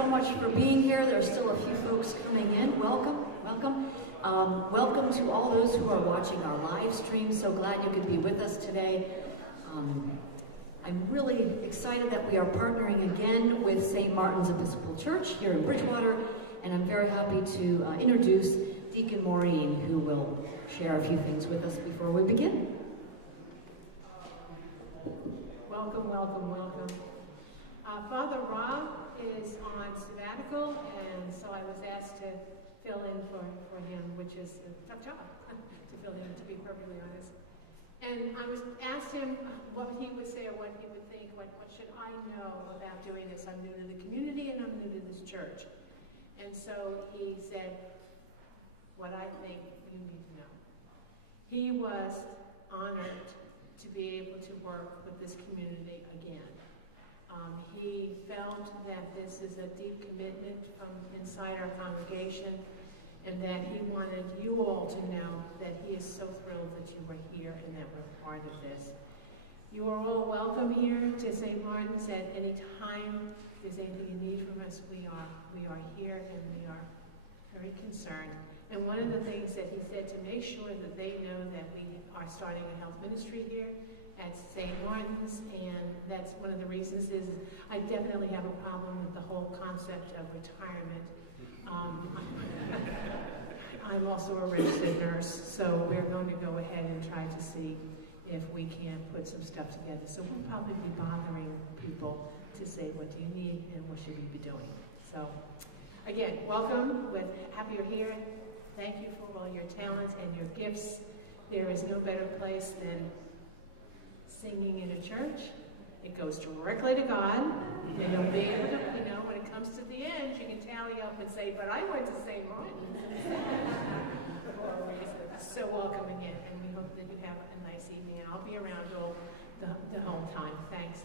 so much for being here. There's still a few folks coming in. Welcome, welcome. Welcome to all those who are watching our live stream. So glad you could be with us today. I'm really excited that we are partnering again with St. Martin's Episcopal Church here in Bridgewater, and I'm very happy to introduce Deacon Maureen, who will share a few things with us before we begin. Welcome, welcome, welcome. Father Rob is on sabbatical, and so I was asked to fill in for him, which is a tough job to fill in, to be perfectly honest. And I was asked him what he would say or what he would think, what should I know about doing this? I'm new to the community and I'm new to this church. And so he said, what I think you need to know. He was honored to be able to work with this community again. He felt that this is a deep commitment from inside our congregation, and that he wanted you all to know that he is so thrilled that you were here and that we're part of this. You are all welcome here to St. Martin's at any time. If there's anything you need from us, we are here, and we are very concerned. And one of the things that he said, to make sure that they know that we are starting a health ministry here at St. Martin's, and that's one of the reasons is I definitely have a problem with the whole concept of retirement. I'm also a registered nurse, so we're going to go ahead and try to see if we can put some stuff together. So we'll probably be bothering people to say, what do you need and what should we be doing? So again, welcome. Happy you're here. Thank you for all your talents and your gifts. There is no better place than singing in a church. It goes directly to God, and you'll be able to, when it comes to the end, you can tally up and say, but I went to St. Martin's. So welcome again, and we hope that you have a nice evening, and I'll be around all the whole time. Thanks.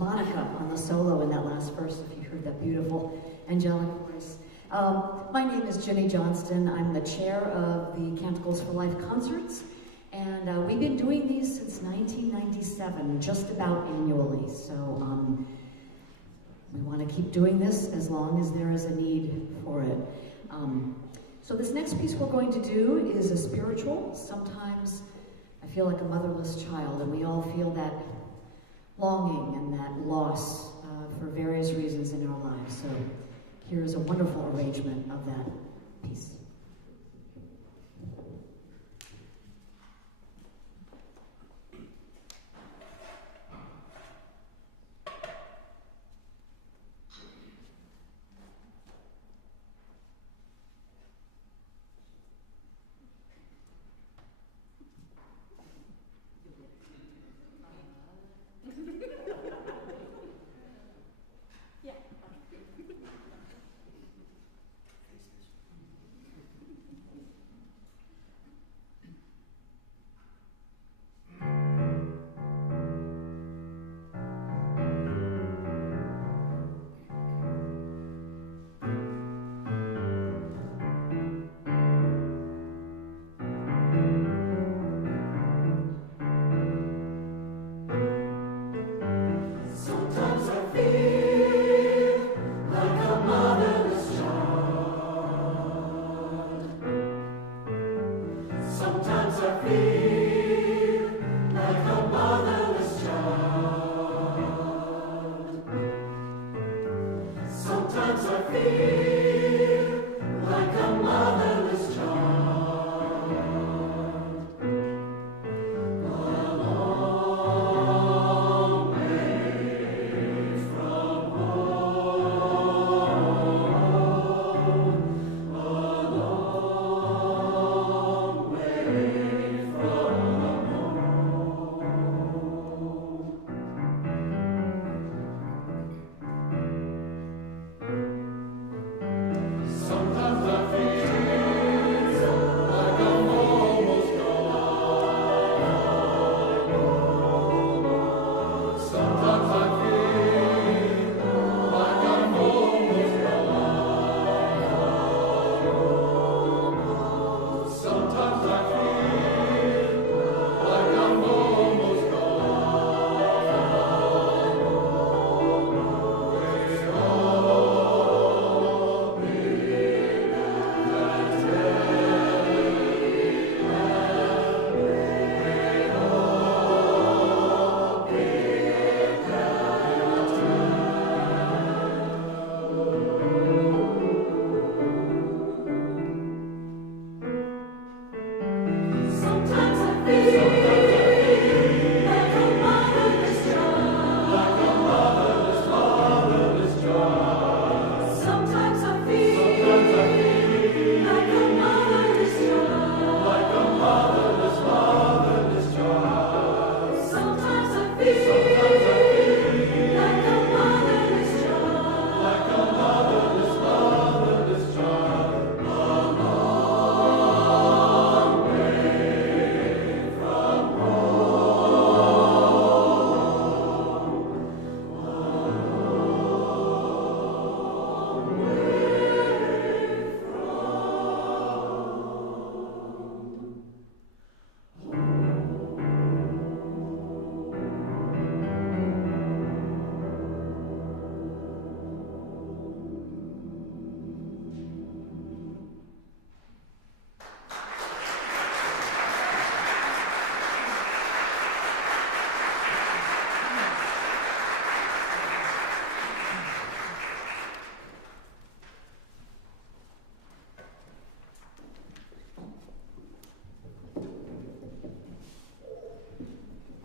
harmonica on the solo in that last verse, if you heard that beautiful angelic voice. My name is Jenny Johnston. I'm the chair of the Canticles for Life concerts, and we've been doing these since 1997, just about annually. So we want to keep doing this as long as there is a need for it. So this next piece we're going to do is a spiritual. Sometimes I feel like a motherless child, and we all feel that longing and that loss for various reasons in our lives. So here's a wonderful arrangement of that piece.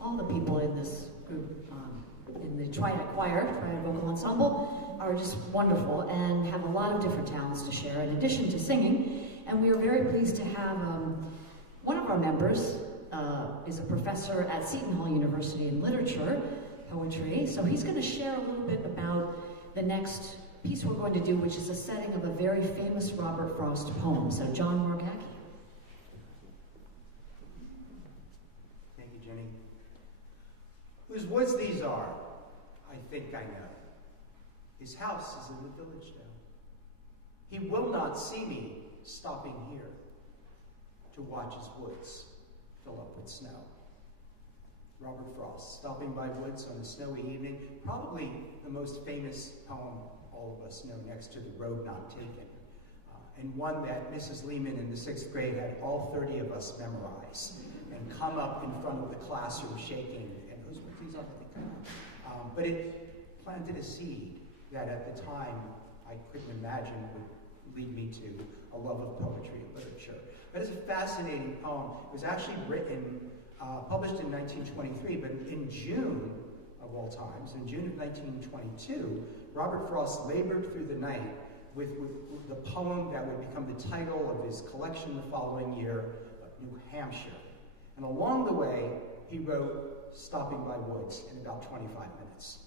All the people in this group, in the Triad Choir, Triad Vocal Ensemble, are just wonderful and have a lot of different talents to share in addition to singing. And we are very pleased to have one of our members is a professor at Seton Hall University in literature, poetry. So he's going to share a little bit about the next piece we're going to do, which is a setting of a very famous Robert Frost poem. So John Morgacki. Thank you, Jenny. Whose woods these are, I think I know. His house is in the village now. He will not see me stopping here to watch his woods fill up with snow. Robert Frost, stopping by woods on a snowy evening, probably the most famous poem all of us know, next to The Road Not Taken, and one that Mrs. Lehman in the 6th grade had all 30 of us memorize and come up in front of the classroom shaking, and who's with these other things? But it planted a seed that at the time I couldn't imagine would lead me to a love of poetry and literature. But it's a fascinating poem. It was actually written, published in 1923, but in June of all times, in June of 1922, Robert Frost labored through the night with the poem that would become the title of his collection the following year, New Hampshire. And along the way, he wrote Stopping by Woods in about 25 minutes.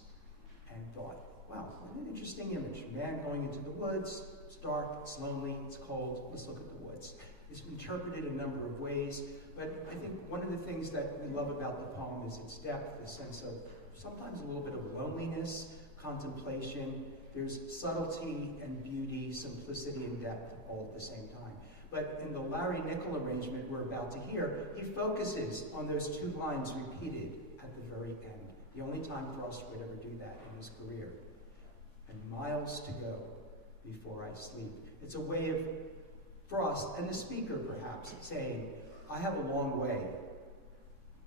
And thought, wow, what an interesting image. A man going into the woods, it's dark, it's lonely, it's cold, let's look at the woods. It's interpreted a number of ways, but I think one of the things that we love about the poem is its depth, the sense of sometimes a little bit of loneliness, contemplation. There's subtlety and beauty, simplicity and depth all at the same time. But in the Larry Nickel arrangement we're about to hear, he focuses on those two lines repeated at the very end. The only time Frost would ever do that in his career. And miles to go before I sleep. It's a way of Frost and the speaker perhaps saying, I have a long way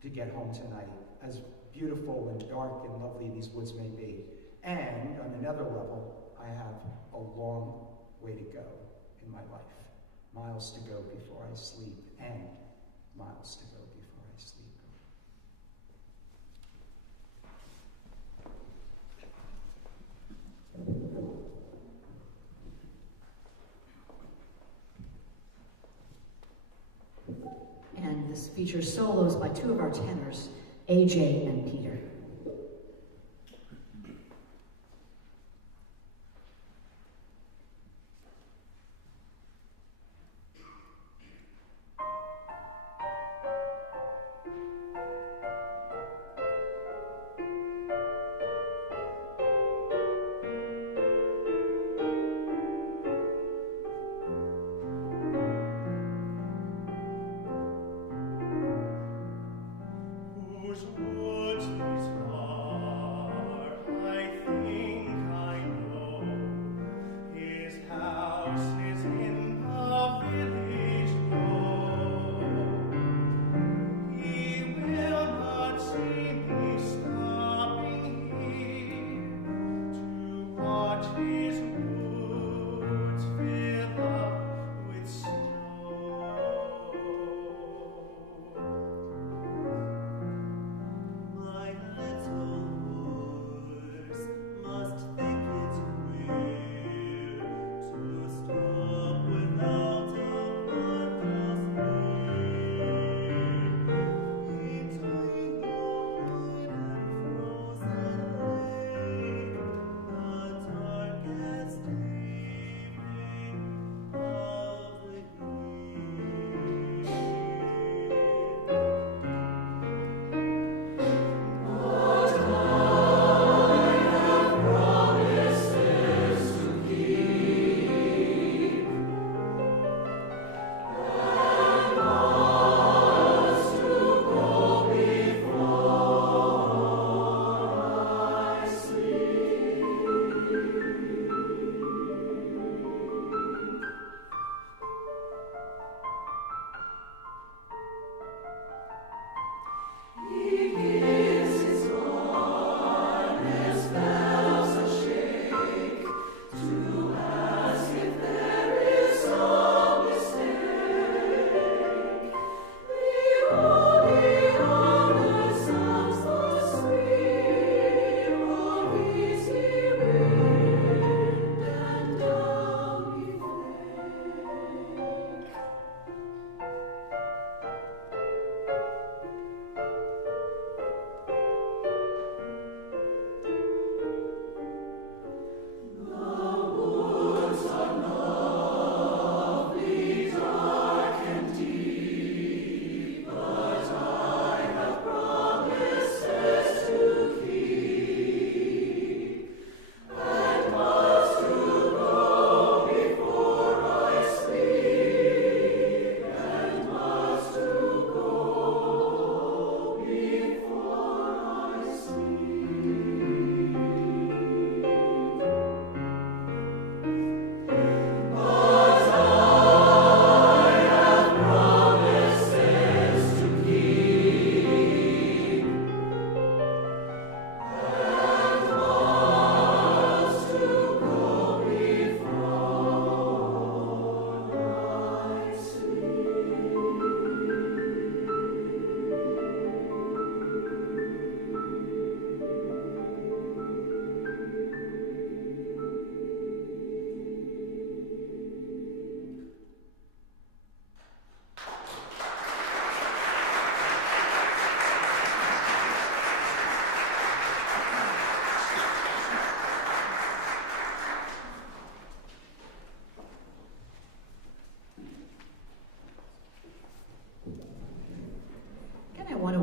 to get home tonight, as beautiful and dark and lovely these woods may be. And on another level, I have a long way to go in my life. Miles to go before I sleep, and miles to go before I sleep. And this features solos by two of our tenors, AJ and Peter.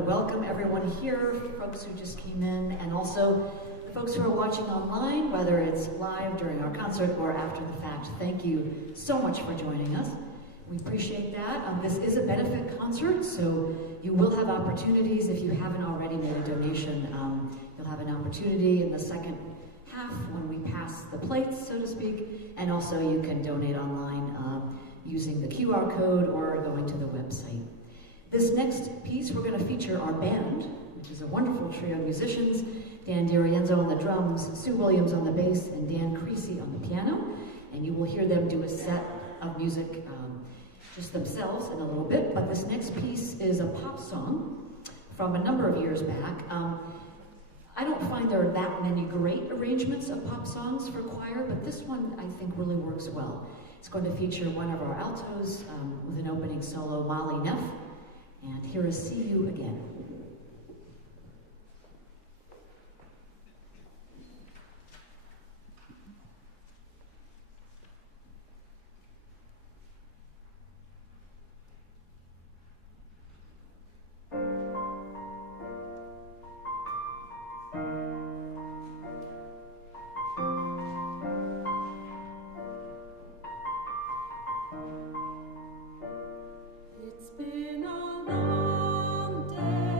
welcome everyone here, folks who just came in, and also the folks who are watching online, whether it's live during our concert or after the fact. Thank you so much for joining us. We appreciate that. This is a benefit concert, so you will have opportunities. If you haven't already made a donation, you'll have an opportunity in the second half when we pass the plates, so to speak, and also you can donate online using the QR code or going to the website. This next piece, we're going to feature our band, which is a wonderful trio of musicians: Dan DiRienzo on the drums, Sue Williams on the bass, and Dan Crisci on the piano. And you will hear them do a set of music just themselves in a little bit. But this next piece is a pop song from a number of years back. I don't find there are that many great arrangements of pop songs for choir, but this one I think really works well. It's going to feature one of our altos with an opening solo, Molly Neff. And here is See You Again. It's been a long day.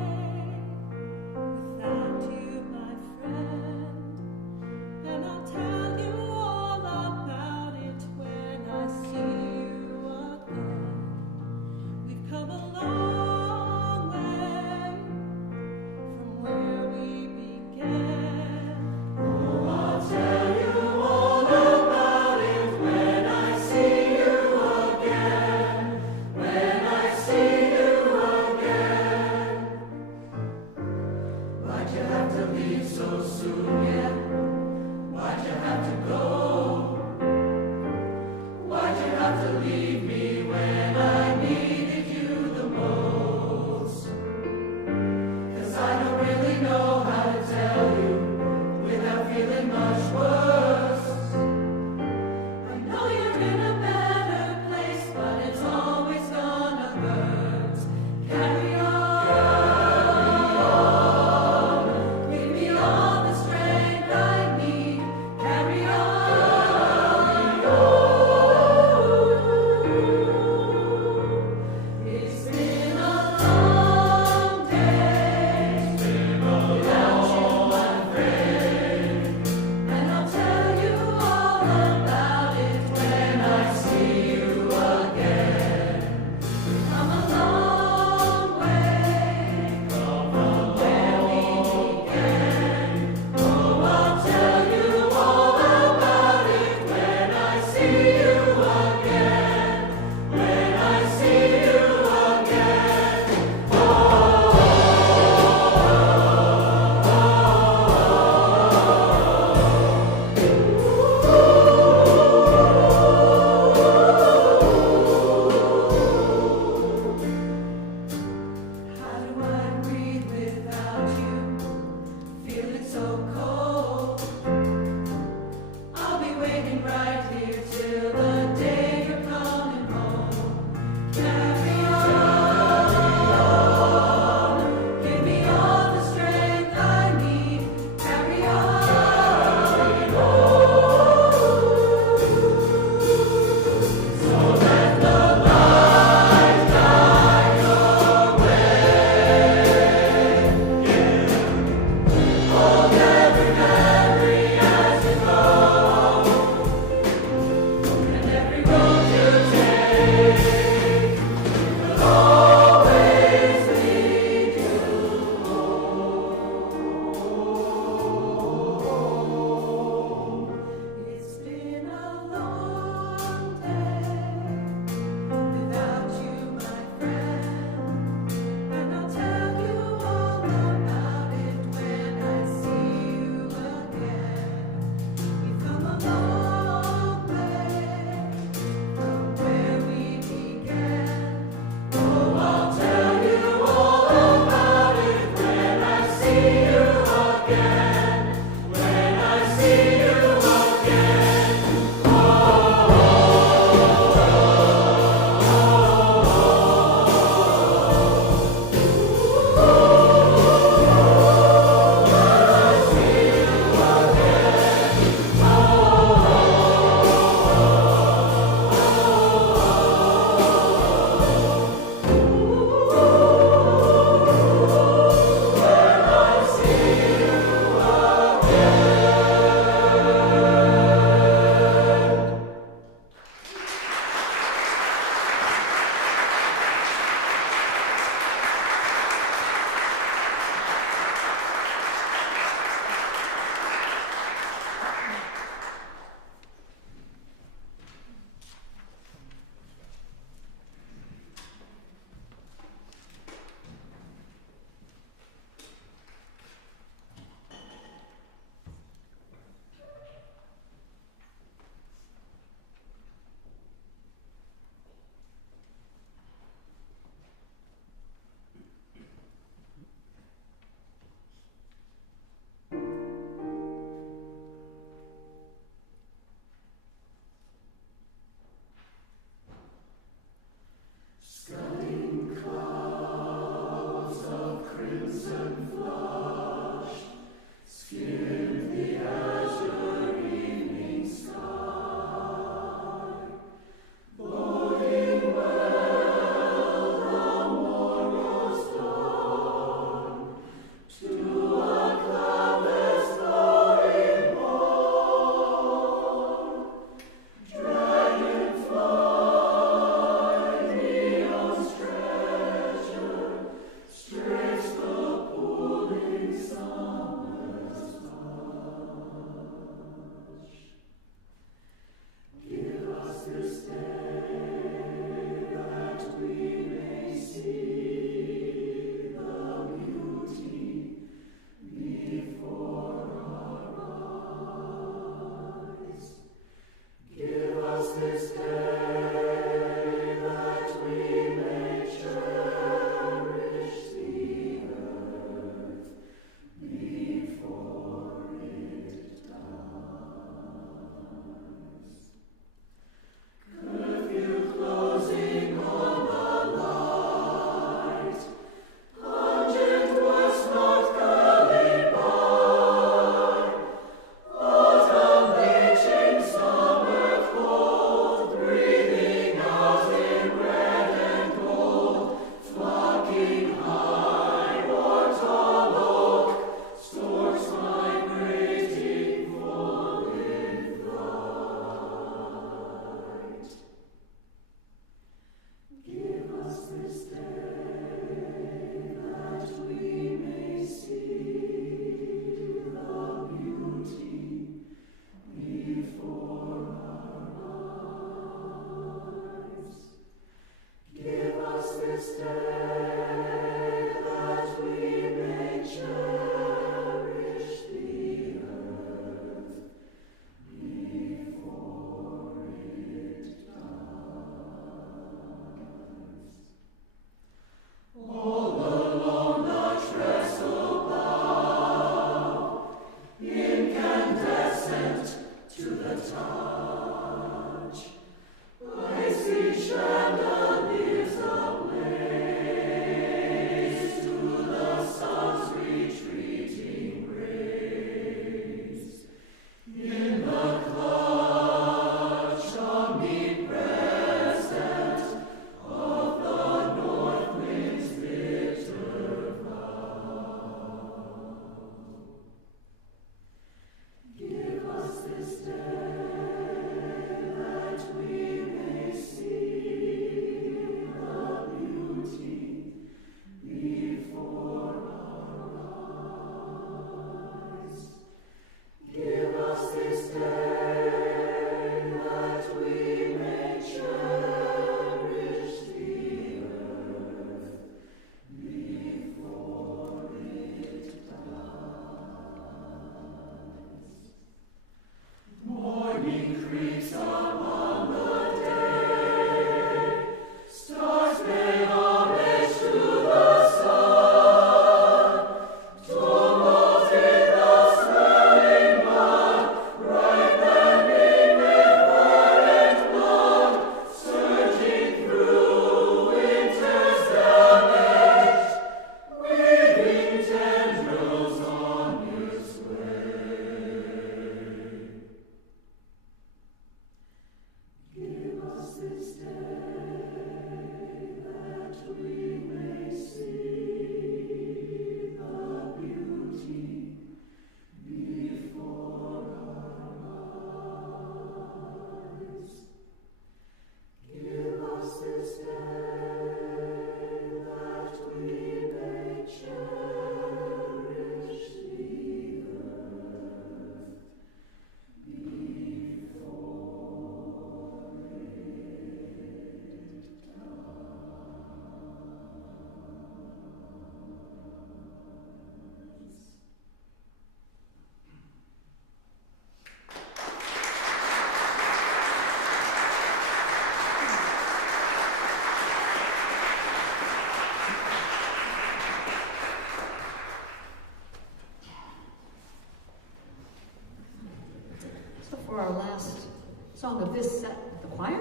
song of this set with the choir.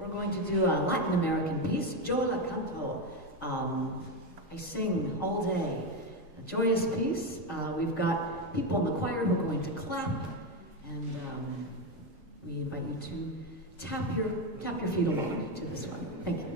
We're going to do a Latin American piece, Yo la canto. I sing all day. A joyous piece. We've got people in the choir who are going to clap, and we invite you to tap your feet along to this one. Thank you.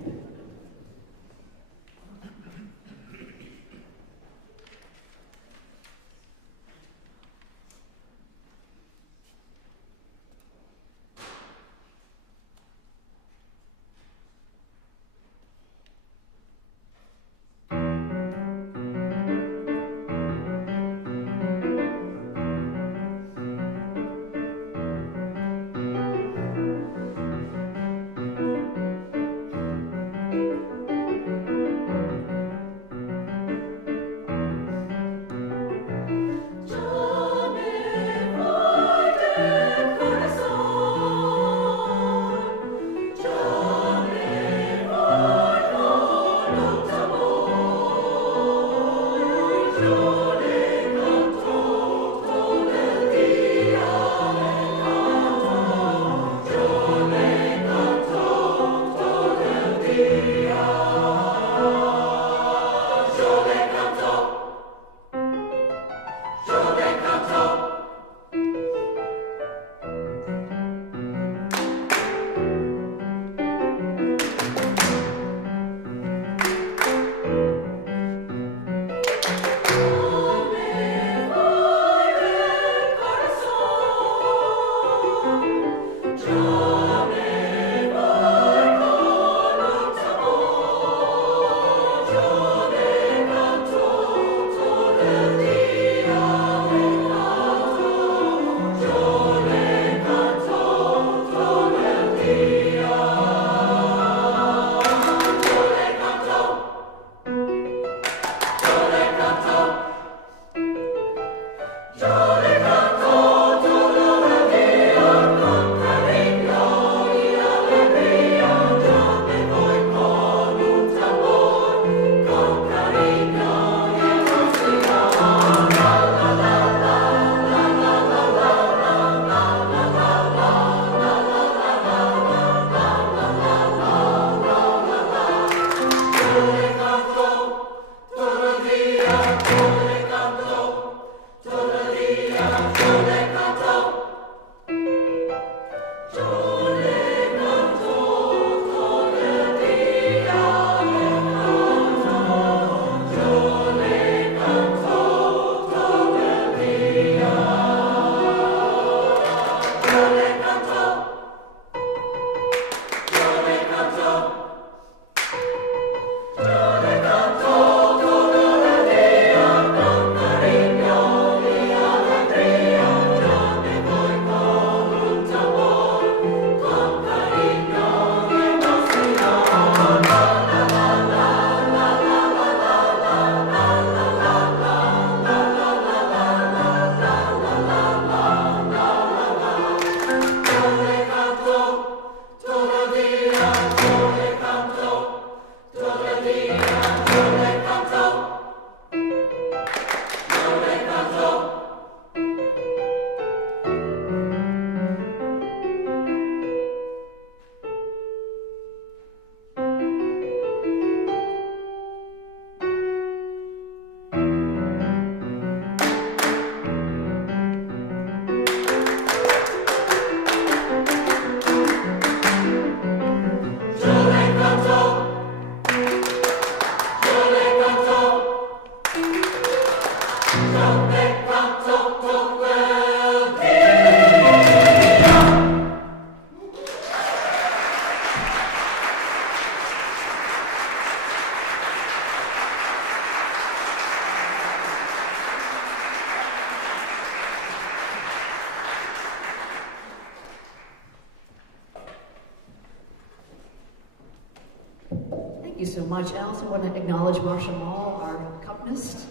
you so much. I also want to acknowledge Marsha Mall, our accompanist.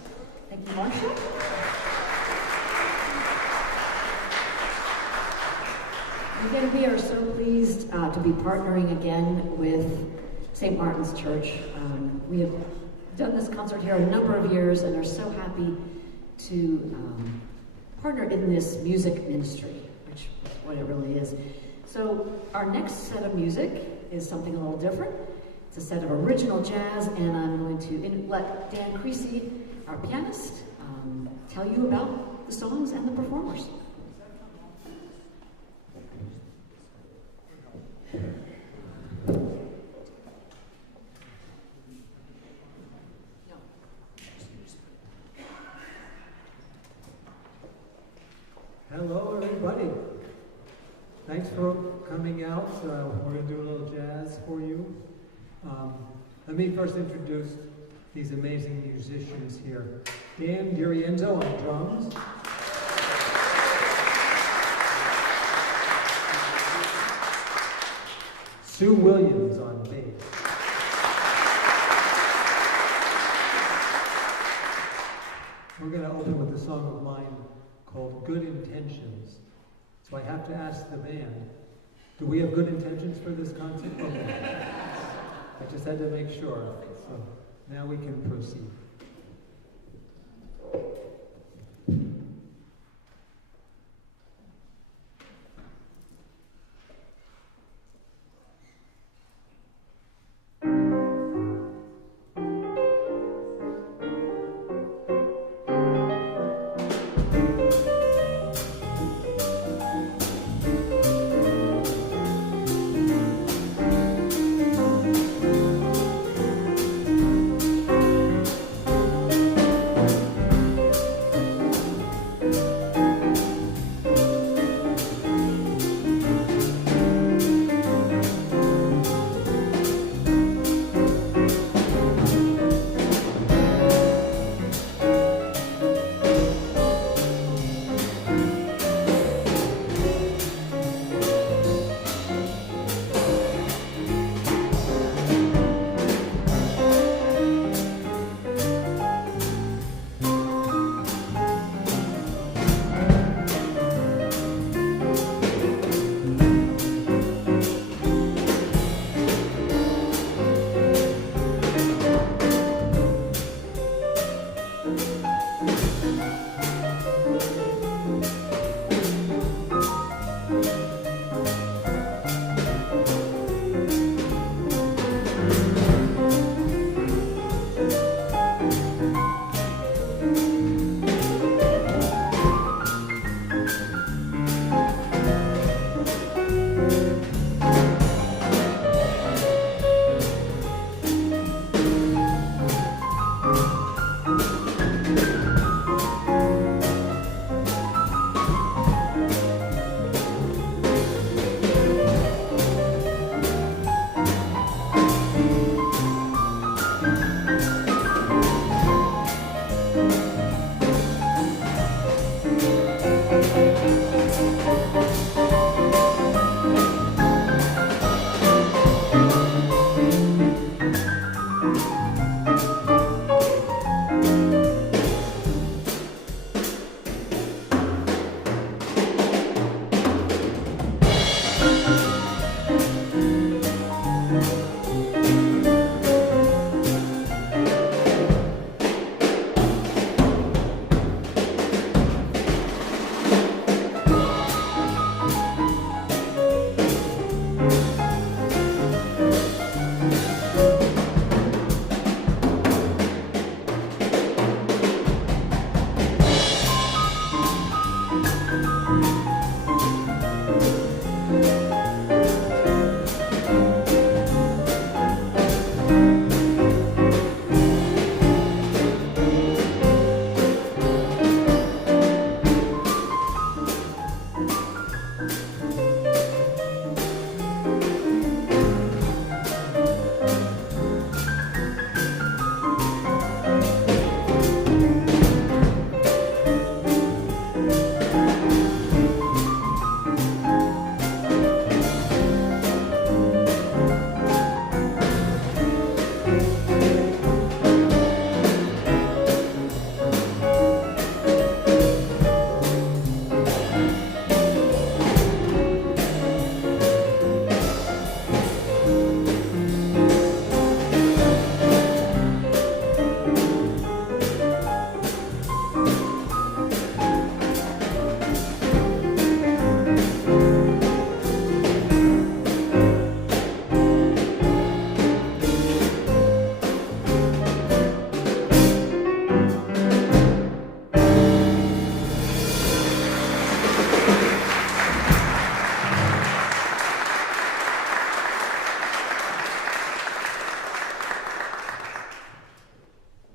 Thank you, Marsha. Again, we are so pleased to be partnering again with St. Martin's Church. We have done this concert here a number of years and are so happy to partner in this music ministry, which is what it really is. So our next set of music is something a little different. It's a set of original jazz, and I'm going to let Dan Crisci, our pianist, tell you about the songs and the performers. Hello, everybody. Thanks for coming out. We're going to do a little jazz for you. Let me first introduce these amazing musicians here. Dan Dirienzo on drums. Sue Williams on bass. We're going to open with a song of mine called Good Intentions. So I have to ask the band, do we have good intentions for this concert? Okay. I just had to make sure. So now we can proceed.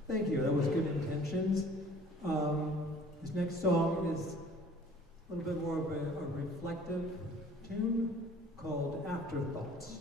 Thank you. That was good intentions. This next song is a little bit more of a reflective tune called Afterthoughts.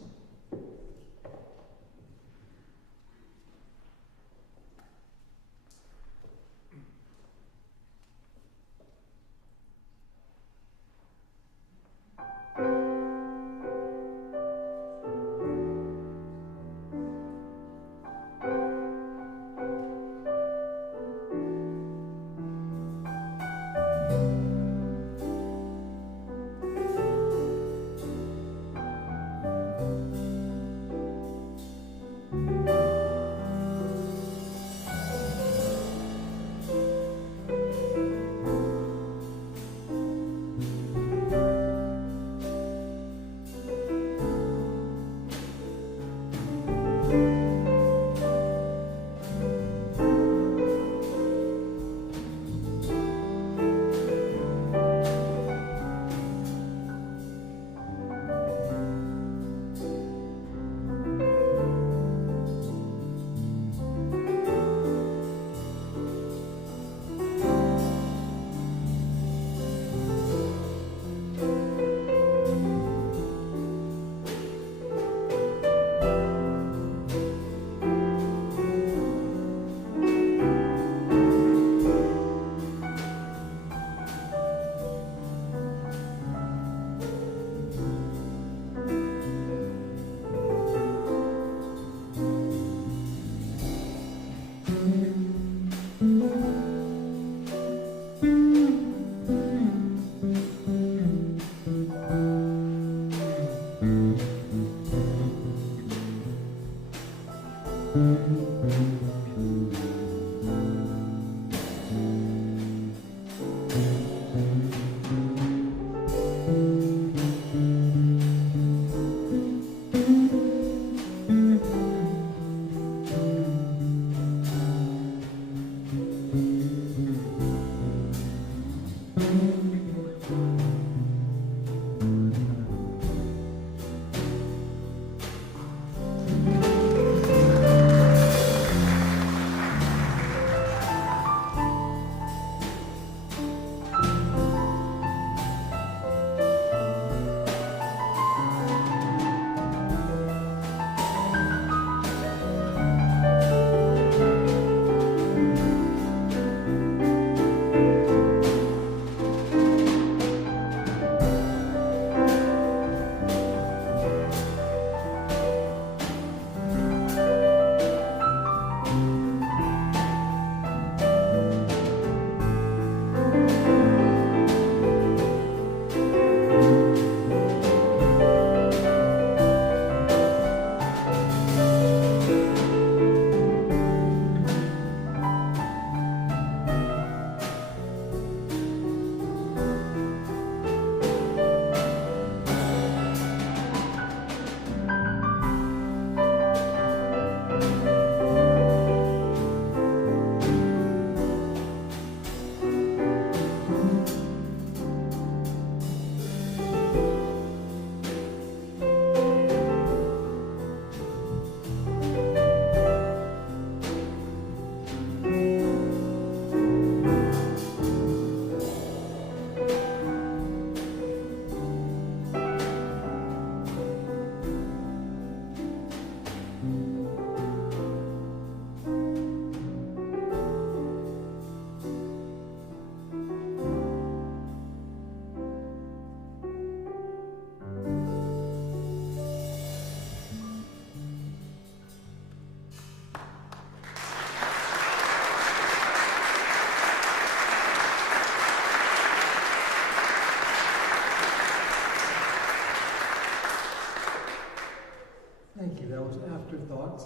Thank you. That was Afterthoughts.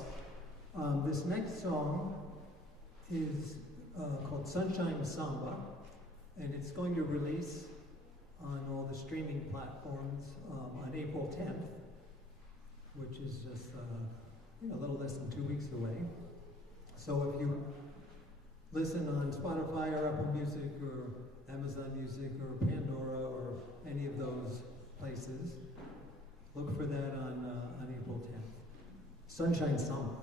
This next song is called Sunshine Samba, and it's going to release on all the streaming platforms on April 10th, which is just a little less than 2 weeks away. So if you listen on Spotify or Apple Music or Amazon Music or Pandora or any of those places, look for that on April 10th. Sunshine Samba.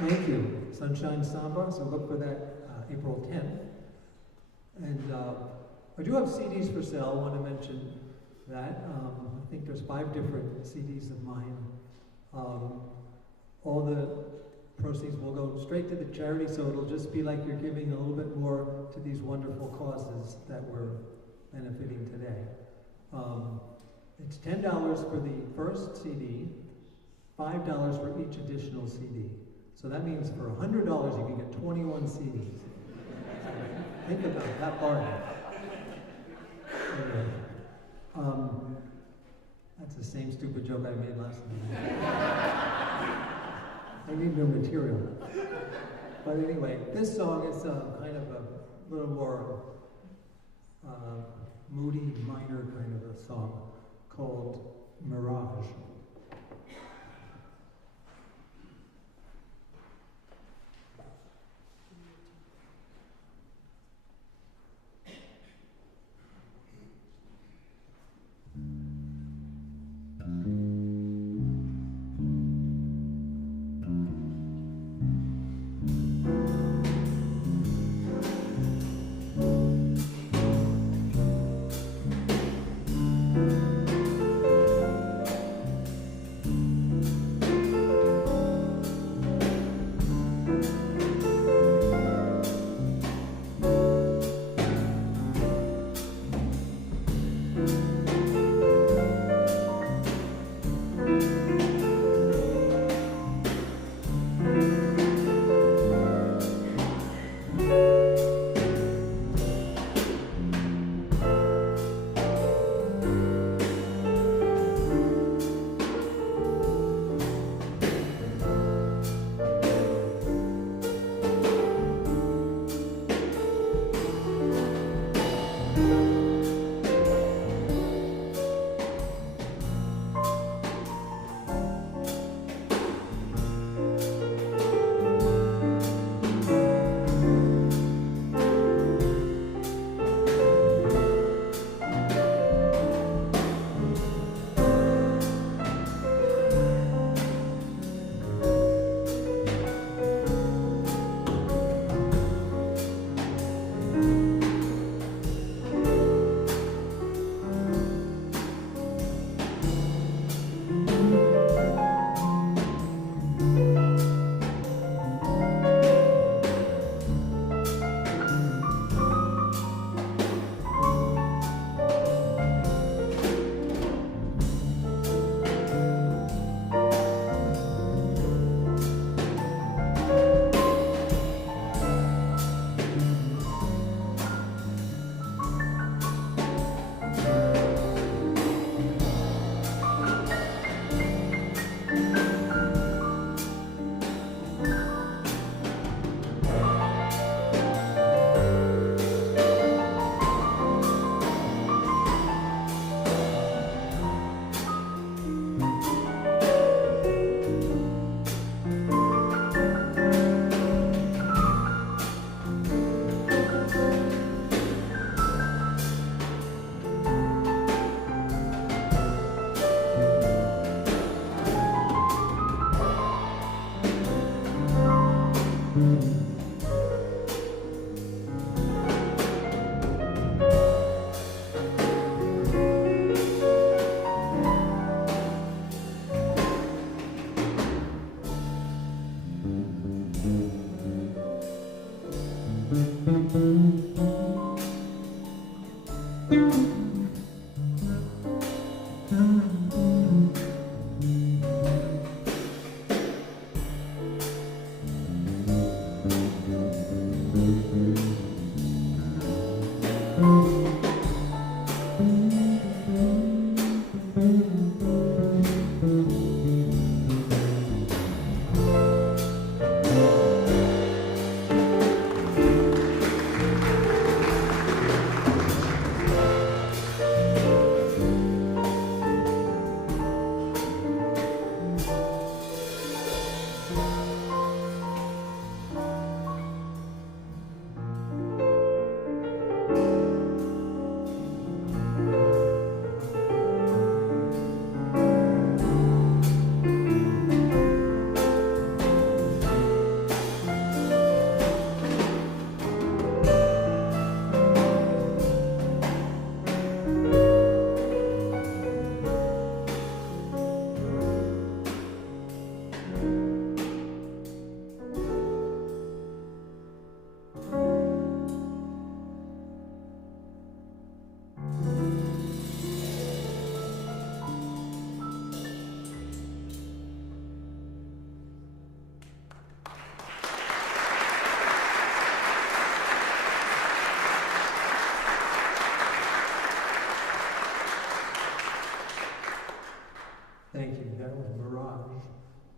Thank you. Sunshine Samba, so look for that April 10th. And I do have CDs for sale. I want to mention that. I think there's 5 different CDs of mine. All the proceeds will go straight to the charity, so it'll just be like you're giving a little bit more to these wonderful causes that we're benefiting today. It's $10 for the first CD, $5 for each additional CD. So that means for $100 you can get 21 CDs. Think about that bargain. Anyway, that's the same stupid joke I made last time. I need new material. But anyway, this song is kind of a little more moody, minor kind of a song called Mirage.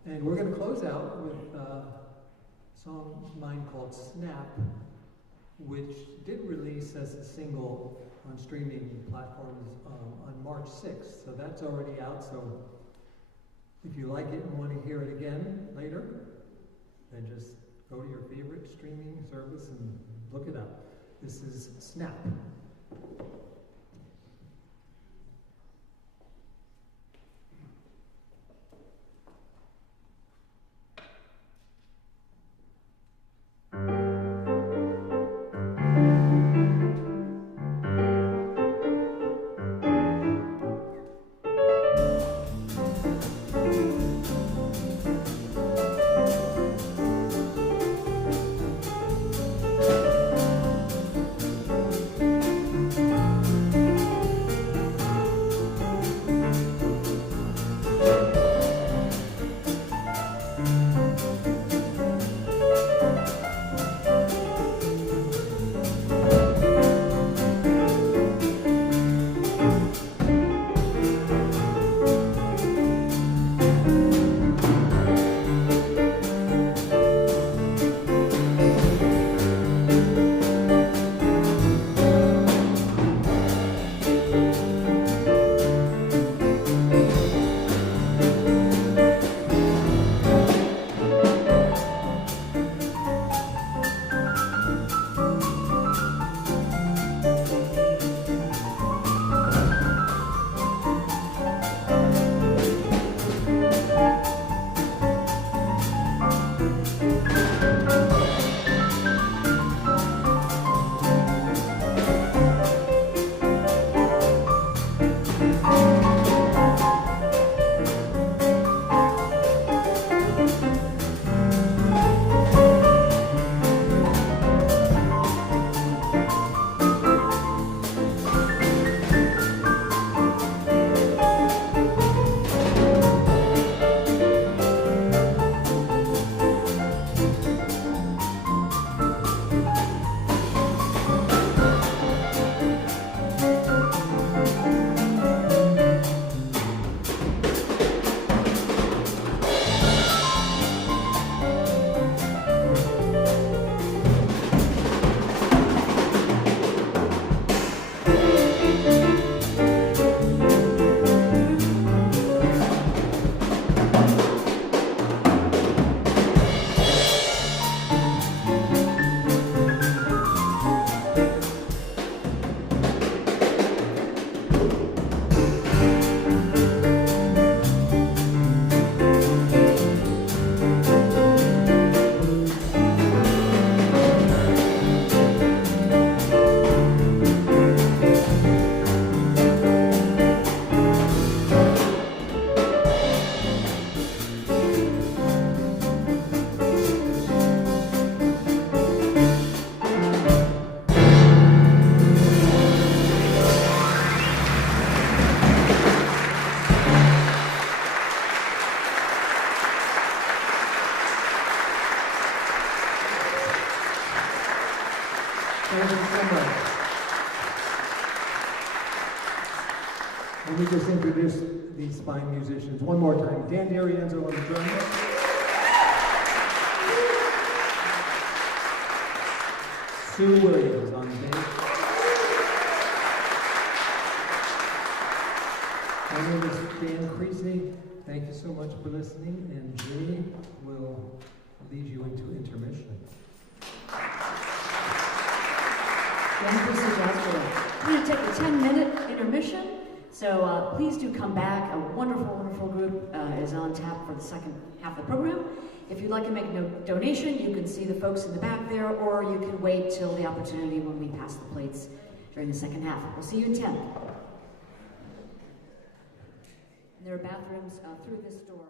And we're going to close out with a song of mine called Snap, which did release as a single on streaming platforms on March 6th. So that's already out. So if you like it and want to hear it again later, then just go to your favorite streaming service and look it up. This is Snap. Thank you so much. Let me just introduce these fine musicians one more time. Dan D'Arienzo on the drums. Sue Williams on bass. My name is Dan Crisci. Thank you so much for listening, and Jay will lead you into intermission. Dan Crisci Jazz Band. We're going to take a 10-minute intermission, so please do come back. A wonderful, wonderful group is on tap for the second half of the program. If you'd like to make a donation, you can see the folks in the back there, or you can wait till the opportunity when we pass the plates during the second half. We'll see you in 10. And there are bathrooms through this door.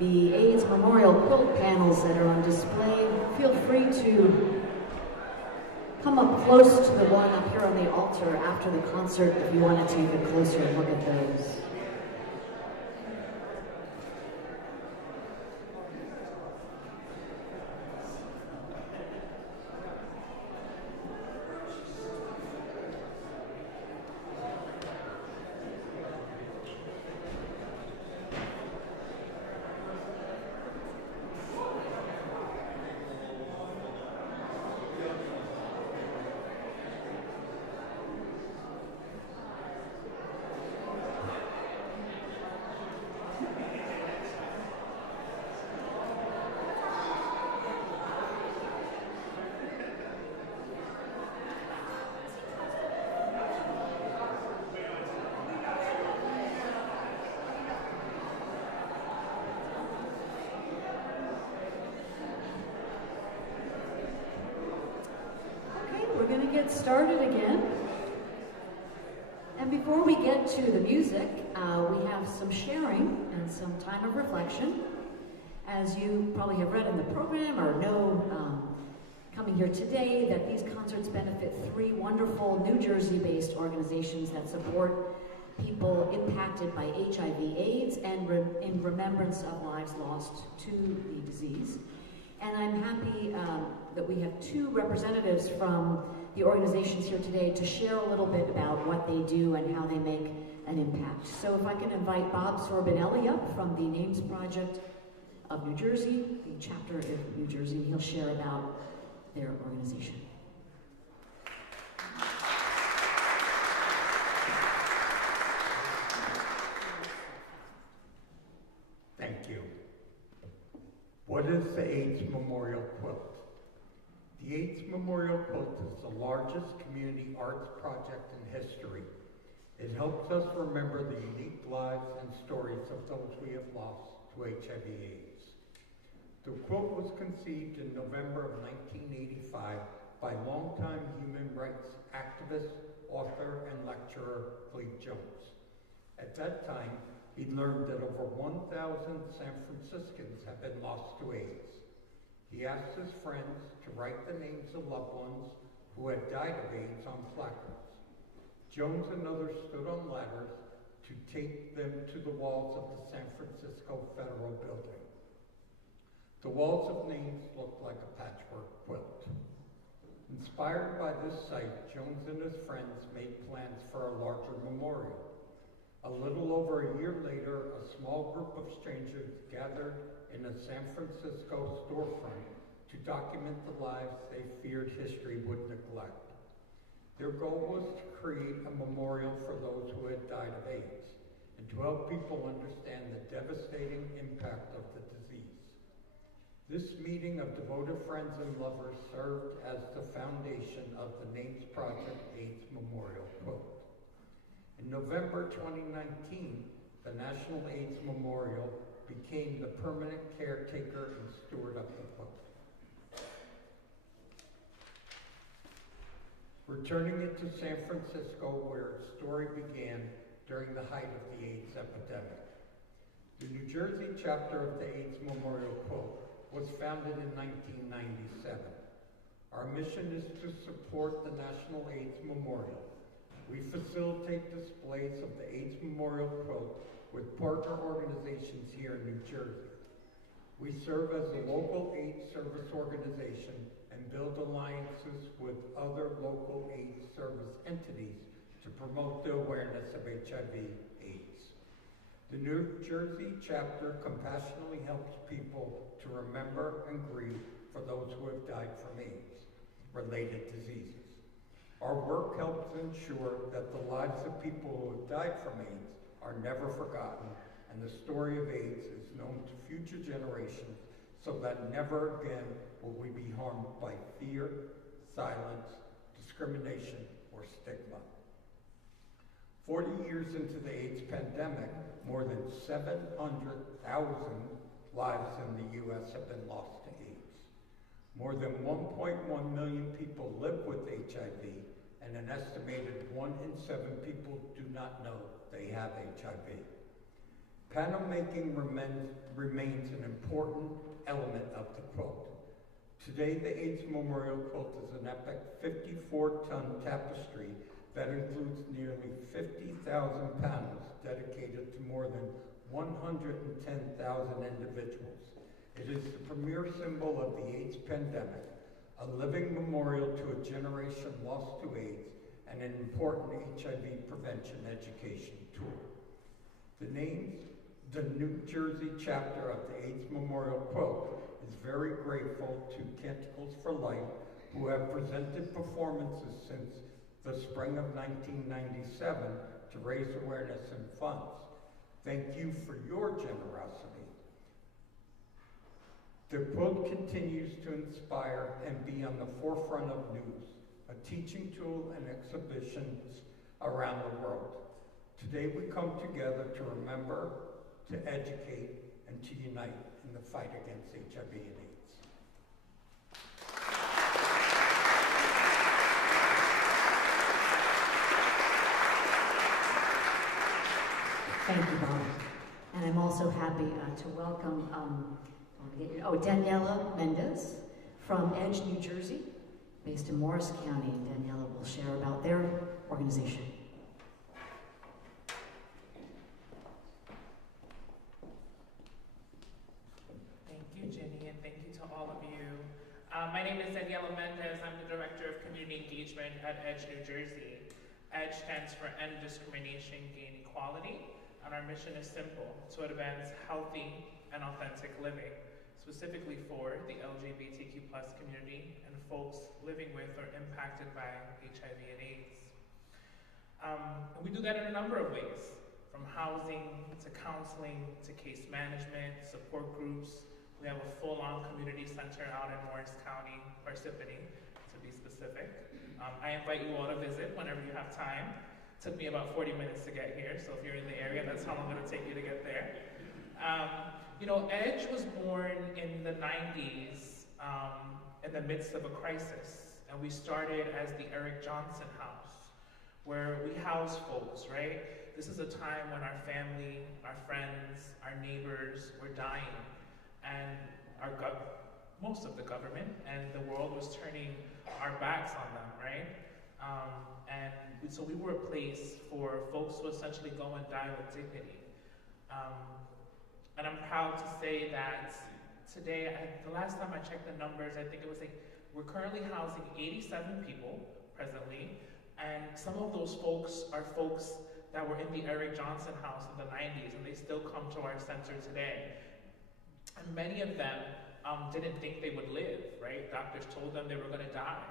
the AIDS Memorial quilt panels that are on display. Feel free to come up close to the one up here on the altar after the concert if you want to take a closer look at those. Get started again. And before we get to the music, we have some sharing and some time of reflection. As you probably have read in the program or know coming here today, that these concerts benefit 3 wonderful New Jersey-based organizations that support people impacted by HIV/AIDS and in remembrance of lives lost to the disease. And I'm happy that we have 2 representatives from the organizations here today to share a little bit about what they do and how they make an impact. So if I can invite Bob Sorbinelli up from the NAMES Project of New Jersey, the chapter of New Jersey, he'll share about their organization. Thank you. What is the AIDS Memorial Quilt? The AIDS Memorial Quilt is the largest community arts project in history. It helps us remember the unique lives and stories of those we have lost to HIV/AIDS. The quilt was conceived in November of 1985 by longtime human rights activist, author, and lecturer Clete Jones. At that time, he learned that over 1,000 San Franciscans have been lost to AIDS. He asked his friends to write the names of loved ones who had died of AIDS on placards. Jones and others stood on ladders to take them to the walls of the San Francisco Federal Building. The walls of names looked like a patchwork quilt. Inspired by this sight, Jones and his friends made plans for a larger memorial. A little over a year later, a small group of strangers gathered in a San Francisco storefront to document the lives they feared history would neglect. Their goal was to create a memorial for those who had died of AIDS and to help people understand the devastating impact of the disease. This meeting of devoted friends and lovers served as the foundation of the NAMES Project AIDS Memorial Quilt. In November 2019, the National AIDS Memorial became the permanent caretaker and steward of the quilt. Returning it to San Francisco, where its story began during the height of the AIDS epidemic. The New Jersey chapter of the AIDS Memorial Quilt was founded in 1997. Our mission is to support the National AIDS Memorial. We facilitate displays of the AIDS Memorial Quilt with partner organizations here in New Jersey. We serve as a local AIDS service organization and build alliances with other local AIDS service entities to promote the awareness of HIV/AIDS. The New Jersey chapter compassionately helps people to remember and grieve for those who have died from AIDS-related diseases. Our work helps ensure that the lives of people who have died from AIDS are never forgotten, and the story of AIDS is known to future generations so that never again will we be harmed by fear, silence, discrimination, or stigma. 40 years into the AIDS pandemic, more than 700,000 lives in the U.S. have been lost to AIDS. More than 1.1 million people live with HIV, and an estimated 1 in 7 people do not know they have HIV. Panel making remains an important element of the quilt. Today, the AIDS Memorial Quilt is an epic 54-ton tapestry that includes nearly 50,000 panels dedicated to more than 110,000 individuals. It is the premier symbol of the AIDS pandemic, a living memorial to a generation lost to AIDS, and an important HIV prevention education tool. The New Jersey chapter of the AIDS Memorial Quilt is very grateful to Canticles for Life, who have presented performances since the spring of 1997 to raise awareness and funds. Thank you for your generosity. The quilt continues to inspire and be on the forefront of news, a teaching tool and exhibitions around the world. Today we come together to remember, to educate, and to unite in the fight against HIV and AIDS. Thank you, Bob. And I'm also happy to welcome Daniela Mendez from Edge, New Jersey, based in Morris County. Daniela will share about their organization. Thank you, Jenny, and thank you to all of you. My name is Daniela Mendez. I'm the Director of Community Engagement at Edge, New Jersey. EDGE stands for End Discrimination, Gain Equality, and our mission is simple: to advance healthy and authentic living, specifically for the LGBTQ+ community and folks living with or impacted by HIV and AIDS. And we do that in a number of ways, from housing to counseling to case management, support groups. We have a full-on community center out in Morris County, Parsippany, to be specific. I invite you all to visit whenever you have time. Took me about 40 minutes to get here, so if you're in the area, that's how long it'll take you to get there. You know, EDGE was born in the 90s in the midst of a crisis, and we started as the Eric Johnson House, where we house folks, right? This is a time when our family, our friends, our neighbors were dying, and most of the government and the world was turning our backs on them, right? So we were a place for folks to essentially go and die with dignity. And I'm proud to say that today, the last time I checked the numbers, I think it was we're currently housing 87 people presently, and some of those folks are folks that were in the Eric Johnson House in the 90s, and they still come to our center today. And many of them didn't think they would live, right? Doctors told them they were gonna die.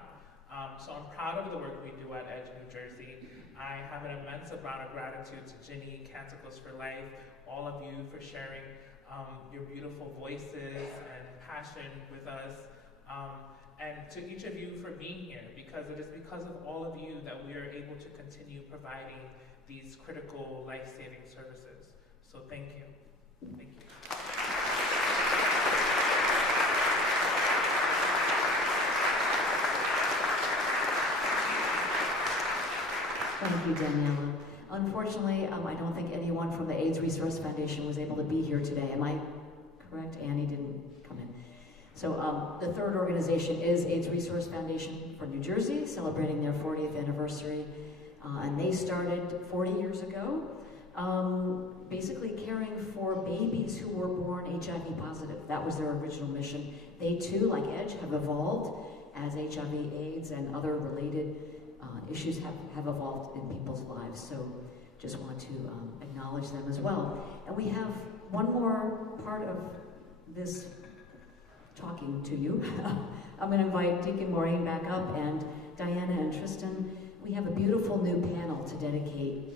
So I'm proud of the work we do at Edge, New Jersey. I have an immense amount of gratitude to Ginny, Canticles for Life, all of you for sharing your beautiful voices and passion with us, and to each of you for being here, because it is because of all of you that we are able to continue providing these critical life-saving services. So thank you. Thank you. Thank you, Daniela. Unfortunately, I don't think anyone from the AIDS Resource Foundation was able to be here today. Am I correct? Annie didn't come in. So the third organization is AIDS Resource Foundation for New Jersey, celebrating their 40th anniversary. And they started 40 years ago, basically caring for babies who were born HIV positive. That was their original mission. They too, like Edge, have evolved as HIV, AIDS, and other related issues have evolved in people's lives. So just want to acknowledge them as well. And we have one more part of this talking to you. I'm going to invite Deacon Maureen back up, and Diana and Tristan. We have a beautiful new panel to dedicate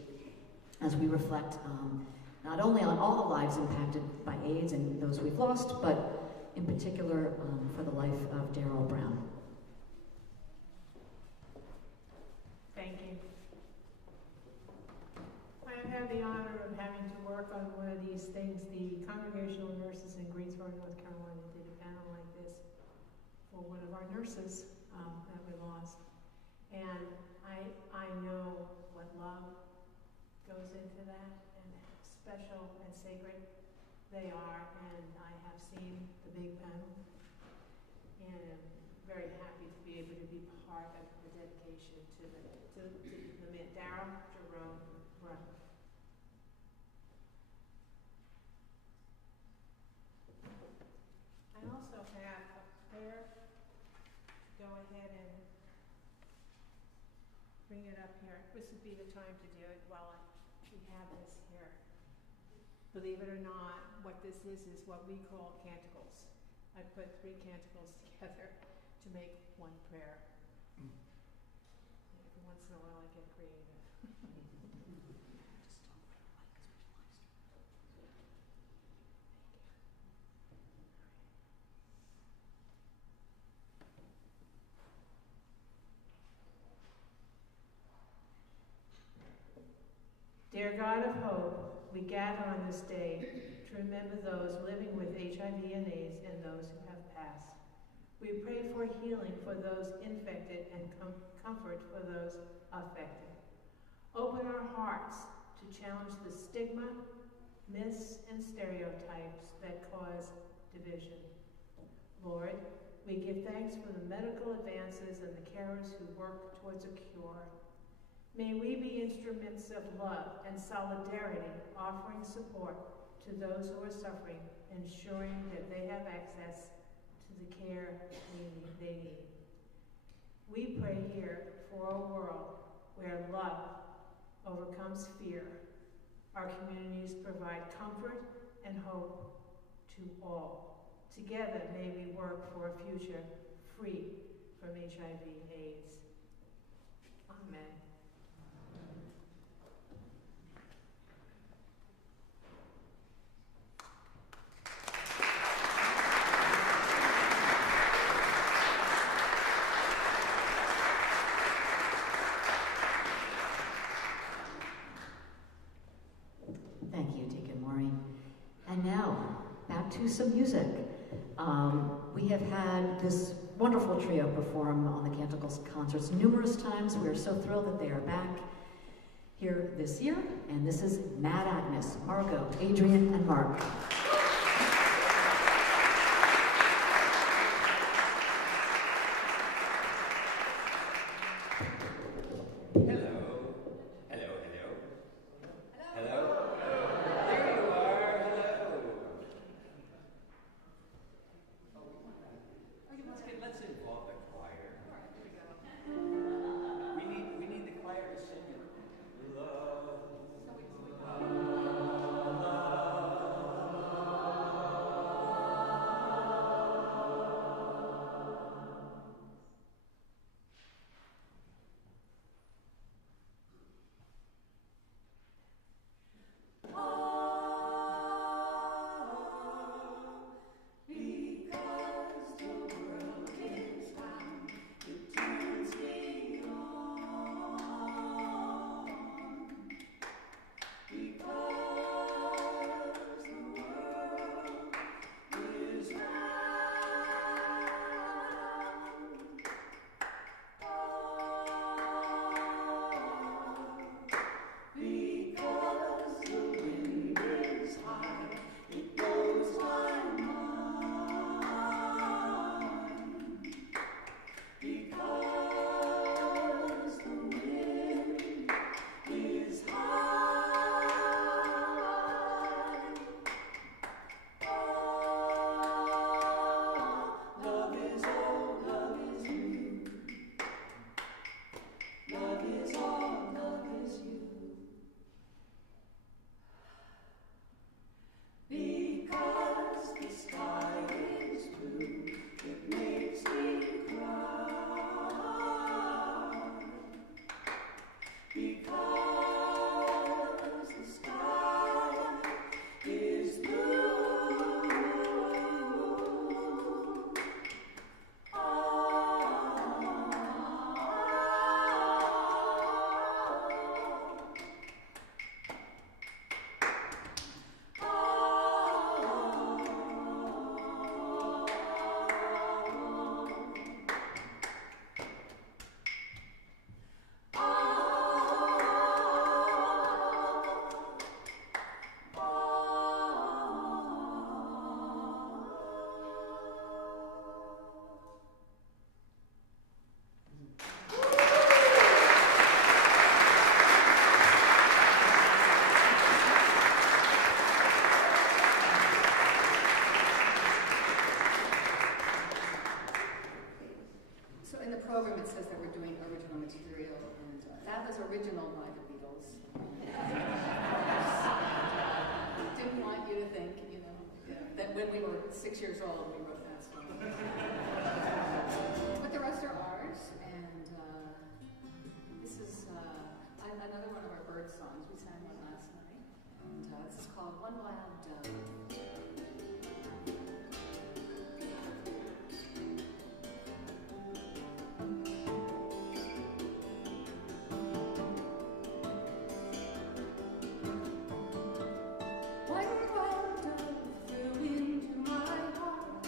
as we reflect not only on all the lives impacted by AIDS and those we've lost, but in particular for the life of Daryl Brown. Thank you. I have had the honor of having to work on one of these things. The congregational nurses in Greensboro, North Carolina did a panel like this for one of our nurses that we lost. And I know what love goes into that, and special and sacred they are, and I have seen the Big Ben, and I'm very happy to be able to be part of the dedication to the man, Darrell Jerome Brown. I also have a prayer. Go ahead and bring it up here. This would be the time to do it while we have this here. Believe it or not, what this is what we call canticles. I put 3 canticles together to make one prayer. Every once in a while I get creative. Dear God of hope, we gather on this day to remember those living with HIV and AIDS and those who have passed. We pray for healing for those infected and comfort for those affected. Open our hearts to challenge the stigma, myths, and stereotypes that cause division. Lord, we give thanks for the medical advances and the carers who work towards a cure. May we be instruments of love and solidarity, offering support to those who are suffering, ensuring that they have access to the care they need. We pray here for a world where love overcomes fear. Our communities provide comfort and hope to all. Together, may we work for a future free from HIV/AIDS. Amen. Thank you, Deacon Maureen. And now, back to some music. We have had this wonderful trio perform on the Canticles concerts numerous times. We are so thrilled that they are back here this year. And this is Mad Agnes, Margot, Adrian, and Mark. Love, love, love. program, it says that we're doing original material, and that was original by the Beatles. Didn't want you to think, that when we were 6 years old, we wrote that song. But the rest are ours, and this is another one of our bird songs. We sang one last night, and this is called One Wild Dove. One wild dove flew into my heart.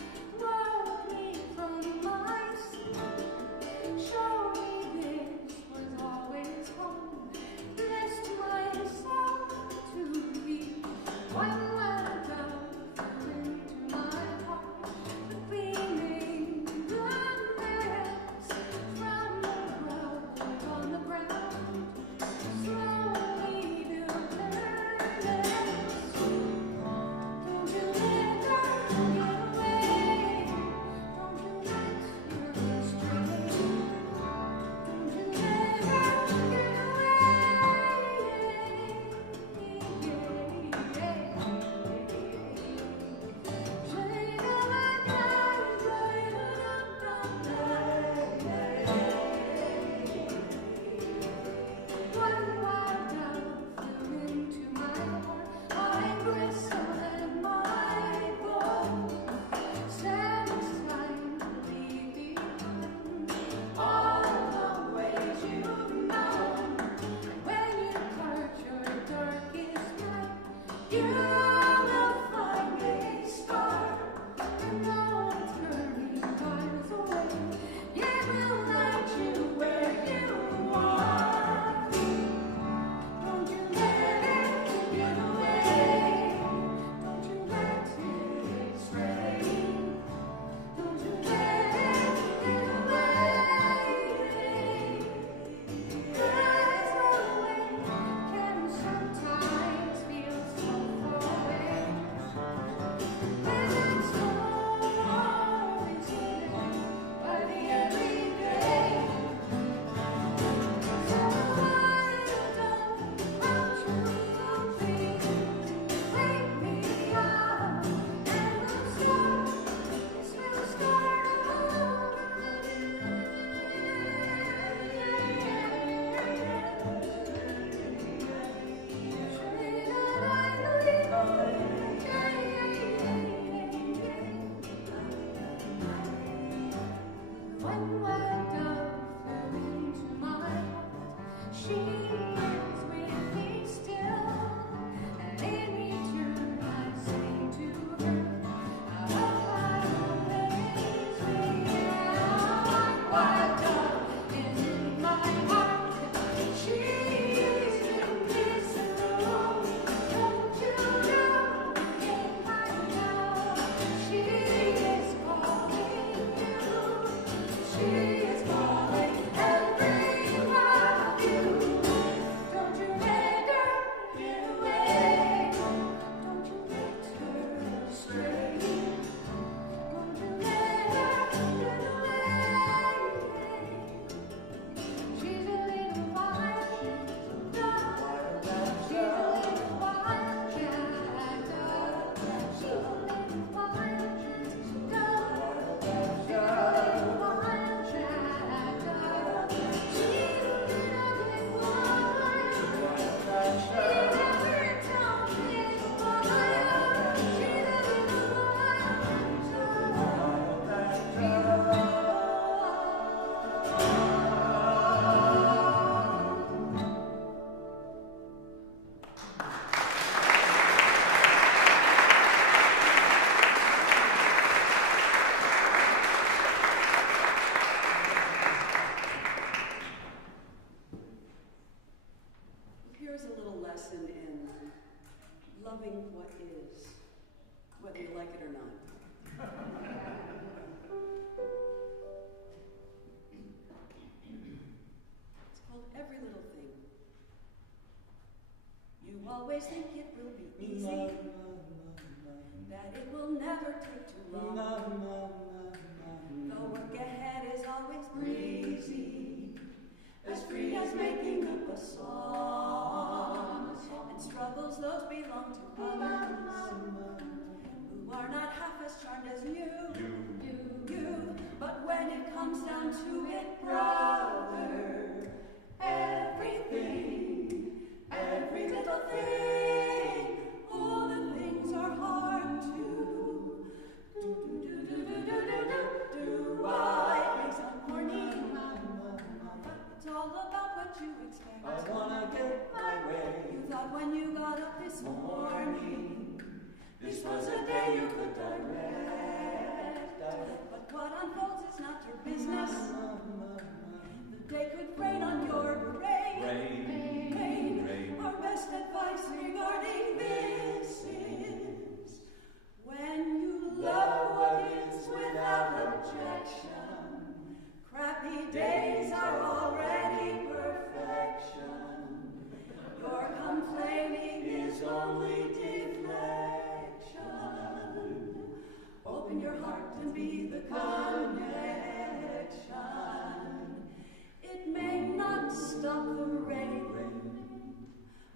But when it comes down to it, brother, everything, every little thing, all the things are hard to do. Why is it morning? It's all about what you expect. I wanna get my way. You thought when you got up this morning, this was a day you could direct. But what unfolds is not your business. The day could rain on your parade. Rain. Our best advice regarding this is when you love what is without objection, crappy days are already perfection. Your complaining is only deflection. Open your heart and be the connection. It may not stop the rain,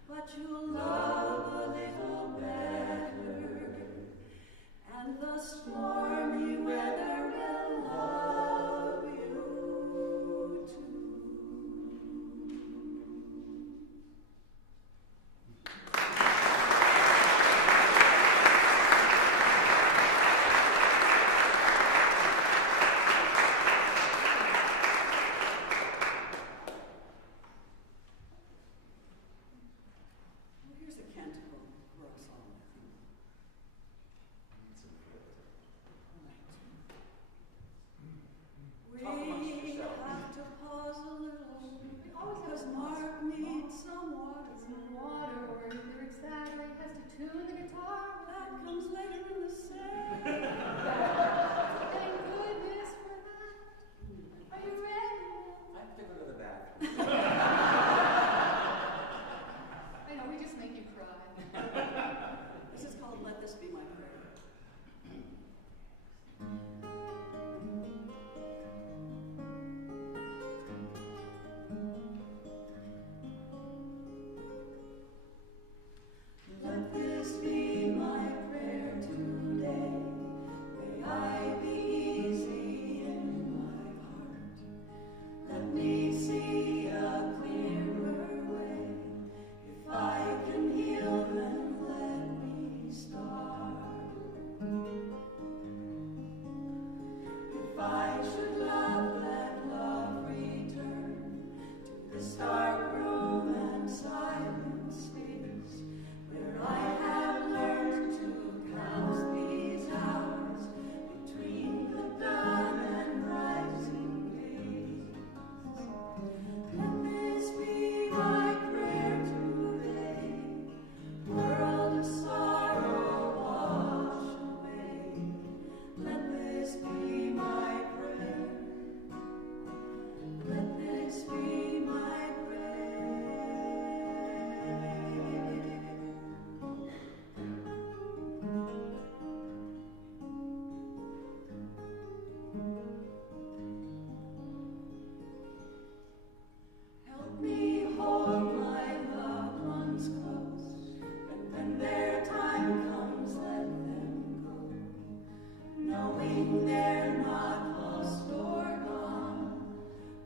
but you'll love a little better. And the stormy weather will love you too. Here's a canticle for us all. We have to pause a little because Mark needs some water. Some water or lyrics that he has to tune the guitar. That comes later in the set. Thank goodness for that. Are you ready? I have to go to the bathroom. I know, we just make you cry. This is called Let This Be My Prayer. Let this be my prayer today. May I be easy in my heart. Let me see a clearer way. If I can heal, then let me start. If I should love, let love return to this dark room and silent space, where I have learned to count these hours between the dawn and rising days. Let this be my prayer today. World of sorrow wash away. Let this be my prayer. Let this be my prayer. Help me hold my loved ones close, and when their time comes, let them go, knowing they're not lost or gone,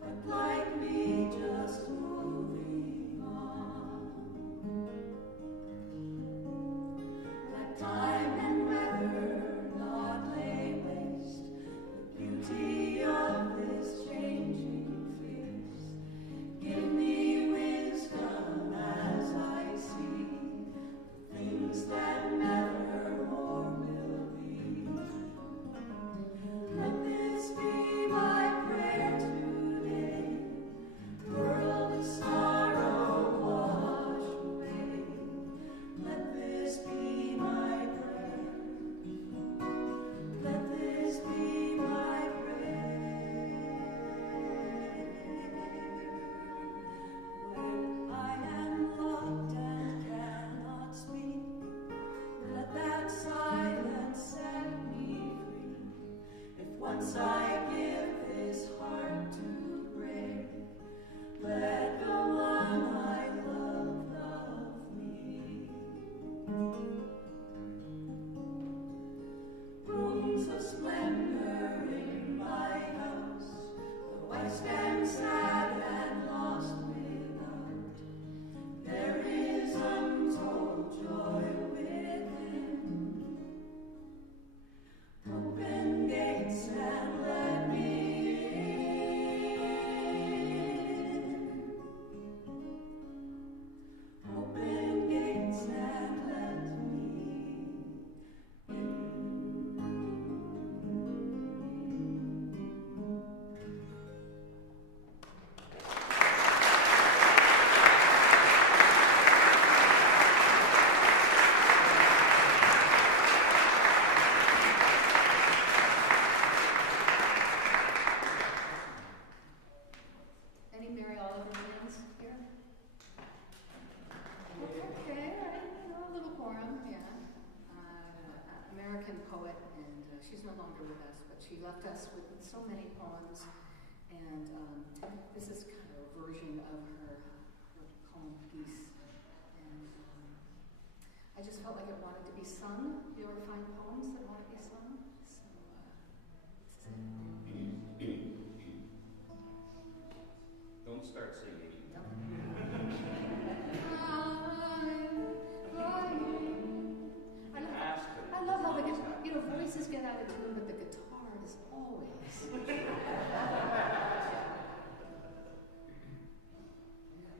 but like me, just moving on. Let time and weather not lay waste the beauty of this changing face. Give me wisdom as I see the things that never more will be. Let this be my prayer today. World of sorrow wash away. Let this be my prayer. Let this be my prayer. When I am locked and cannot speak, let that silence set me free. If once I give this heart to break, let the one I love love me. Rooms of splendor in my She left us with so many poems, and this is kind of a version of her poem piece. And I just felt like it wanted to be sung. You ever find poems that want to be sung? So this is it. Don't start singing. I love how the voices get out of tune, but the guitar is always.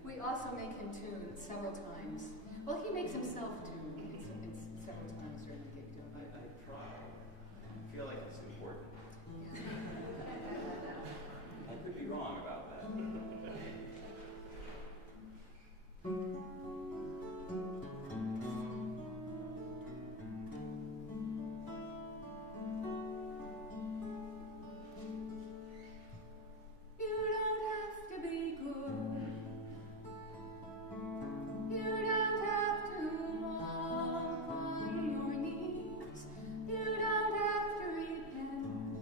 We also make him tune several times. Well, he makes himself tune. It's several times during the gig. I try. I feel like it's important. I could be wrong about that. You don't have to repent.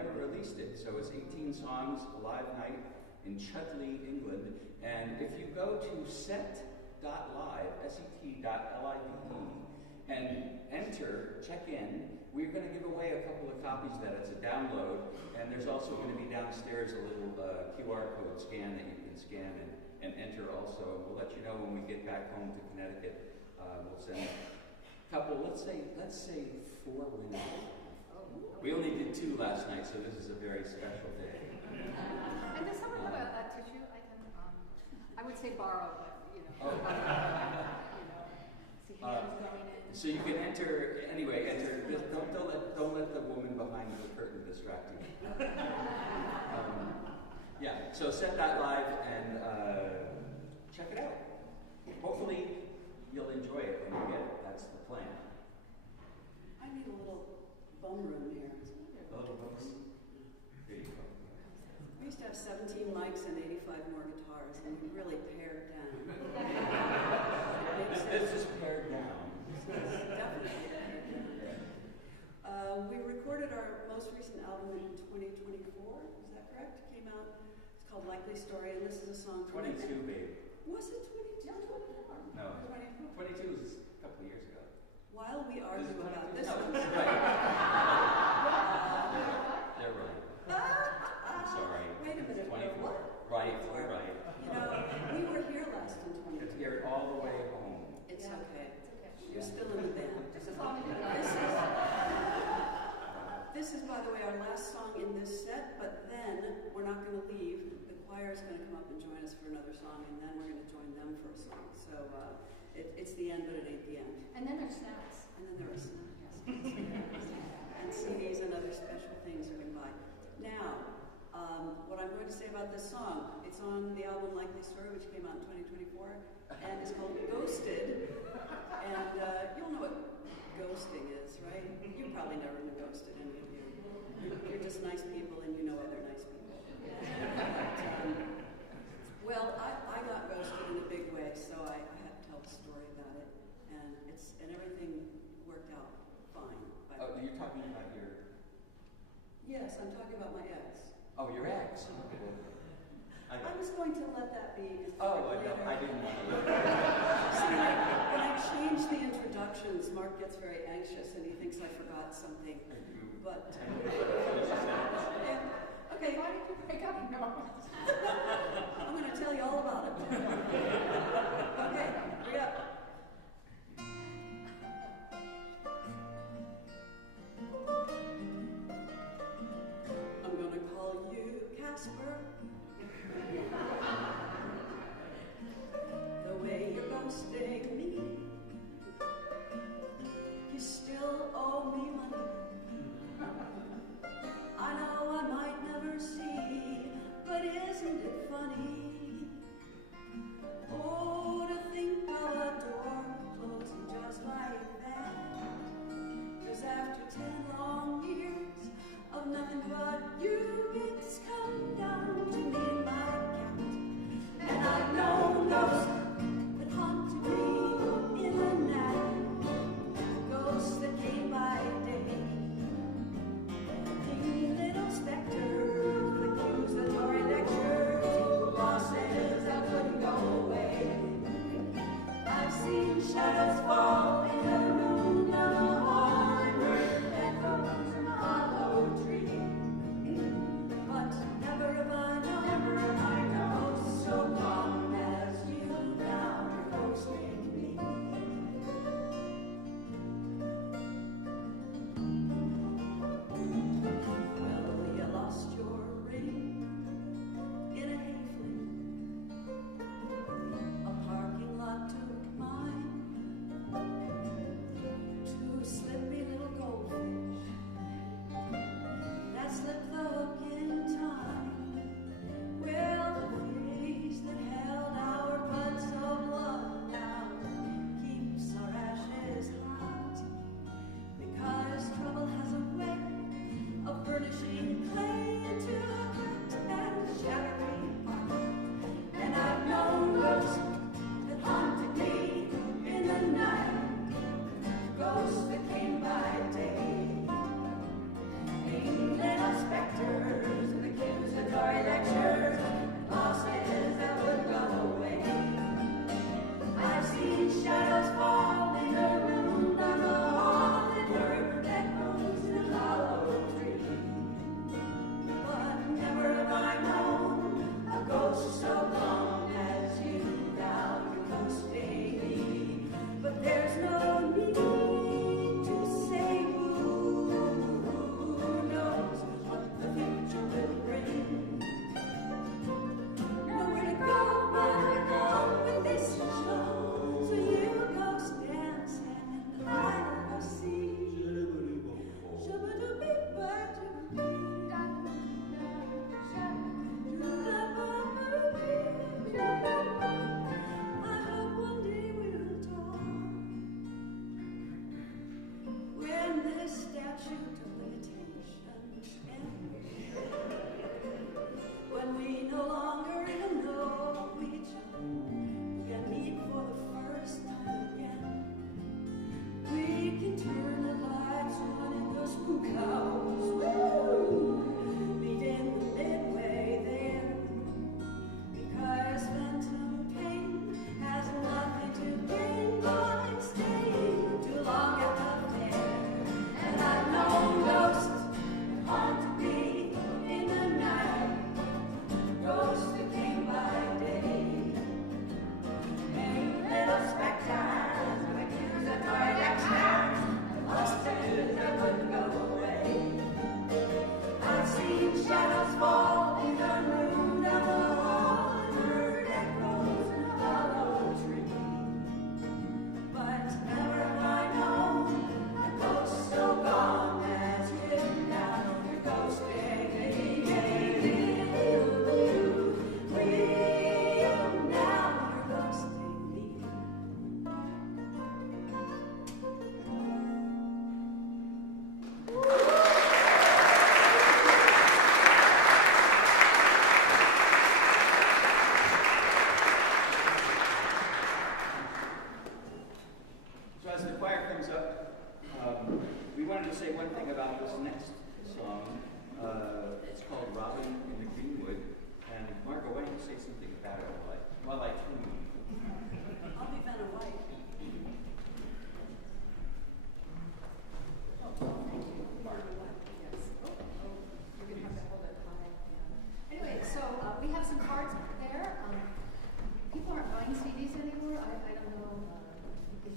never released it. So it's 18 songs, a live night in Chudley, England. And if you go to set.live, set.live, and enter, check in, we're going to give away a couple of copies of that. It's a download, and there's also going to be downstairs a little QR code scan that you can scan and enter also. We'll let you know when we get back home to Connecticut. We'll send a couple, let's say 4 winners. We only did 2 last night, so this is a very special day. And does someone have a tissue I can, I would say borrow, but, you know. See hands going in. So you can enter, anyway, enter, don't let the woman behind the curtain distract you. Yeah, so set.live and check it out. Hopefully you'll enjoy it when you get it. That's the plan. I need a little bum room here. A little books. There you go. We used to have 17 mics and 85 more guitars, and we really pared down. This is pared down. Definitely pared down. We recorded our most recent album in 2024. Is that correct? It came out. It's called Likely Story, and this is a song. 22, babe. Was it 22? No, 24. 22 was a couple of years ago. While we argue about this No, one. this is right. They're right. I'm sorry. Wait a minute. 24. What? Right, we're right. You know, we were here last in 22. It's here all the way home. It's Yeah. okay. It's okay. You're still in the band. Just as long as you This is, by the way, our last song in this set, but then we're not going to leave. The choir is going to come up and join us for another song, and then we're going to join them for a song. So it's the end, but it ain't the end. And then there's snacks. And then there are snacks. And CDs and other special things you can buy. Now, what I'm going to say about this song, it's on the album Likely Story, which came out in 2024, and it's called Ghosted. And you'll know what ghosting is, right? You probably never been ghosted, any of you. You're just nice people and you know other nice people. Well, I got ghosted in a big way, so I had to tell the story about it. And everything worked out fine. Oh, you're talking about your... Yes, I'm talking about my ex. Oh, your ex. I was going to let that be. Oh, later. I didn't want to. See, when I change the introductions, Mark gets very anxious and he thinks I forgot something. But yeah, okay. Why did you break up? No. I'm going to tell you all about it. Okay, hurry up. I'm going to call you Casper. The way you're ghosting me, you still owe me money. I know I might never see, but isn't it funny? Oh, to think of a door closing just like that. 'Cause after 10 long years of nothing but you, it's come down to me and my cat. And I've known ghosts that haunted me in the night, ghosts that came by day, little specters with accusatory lectures who lost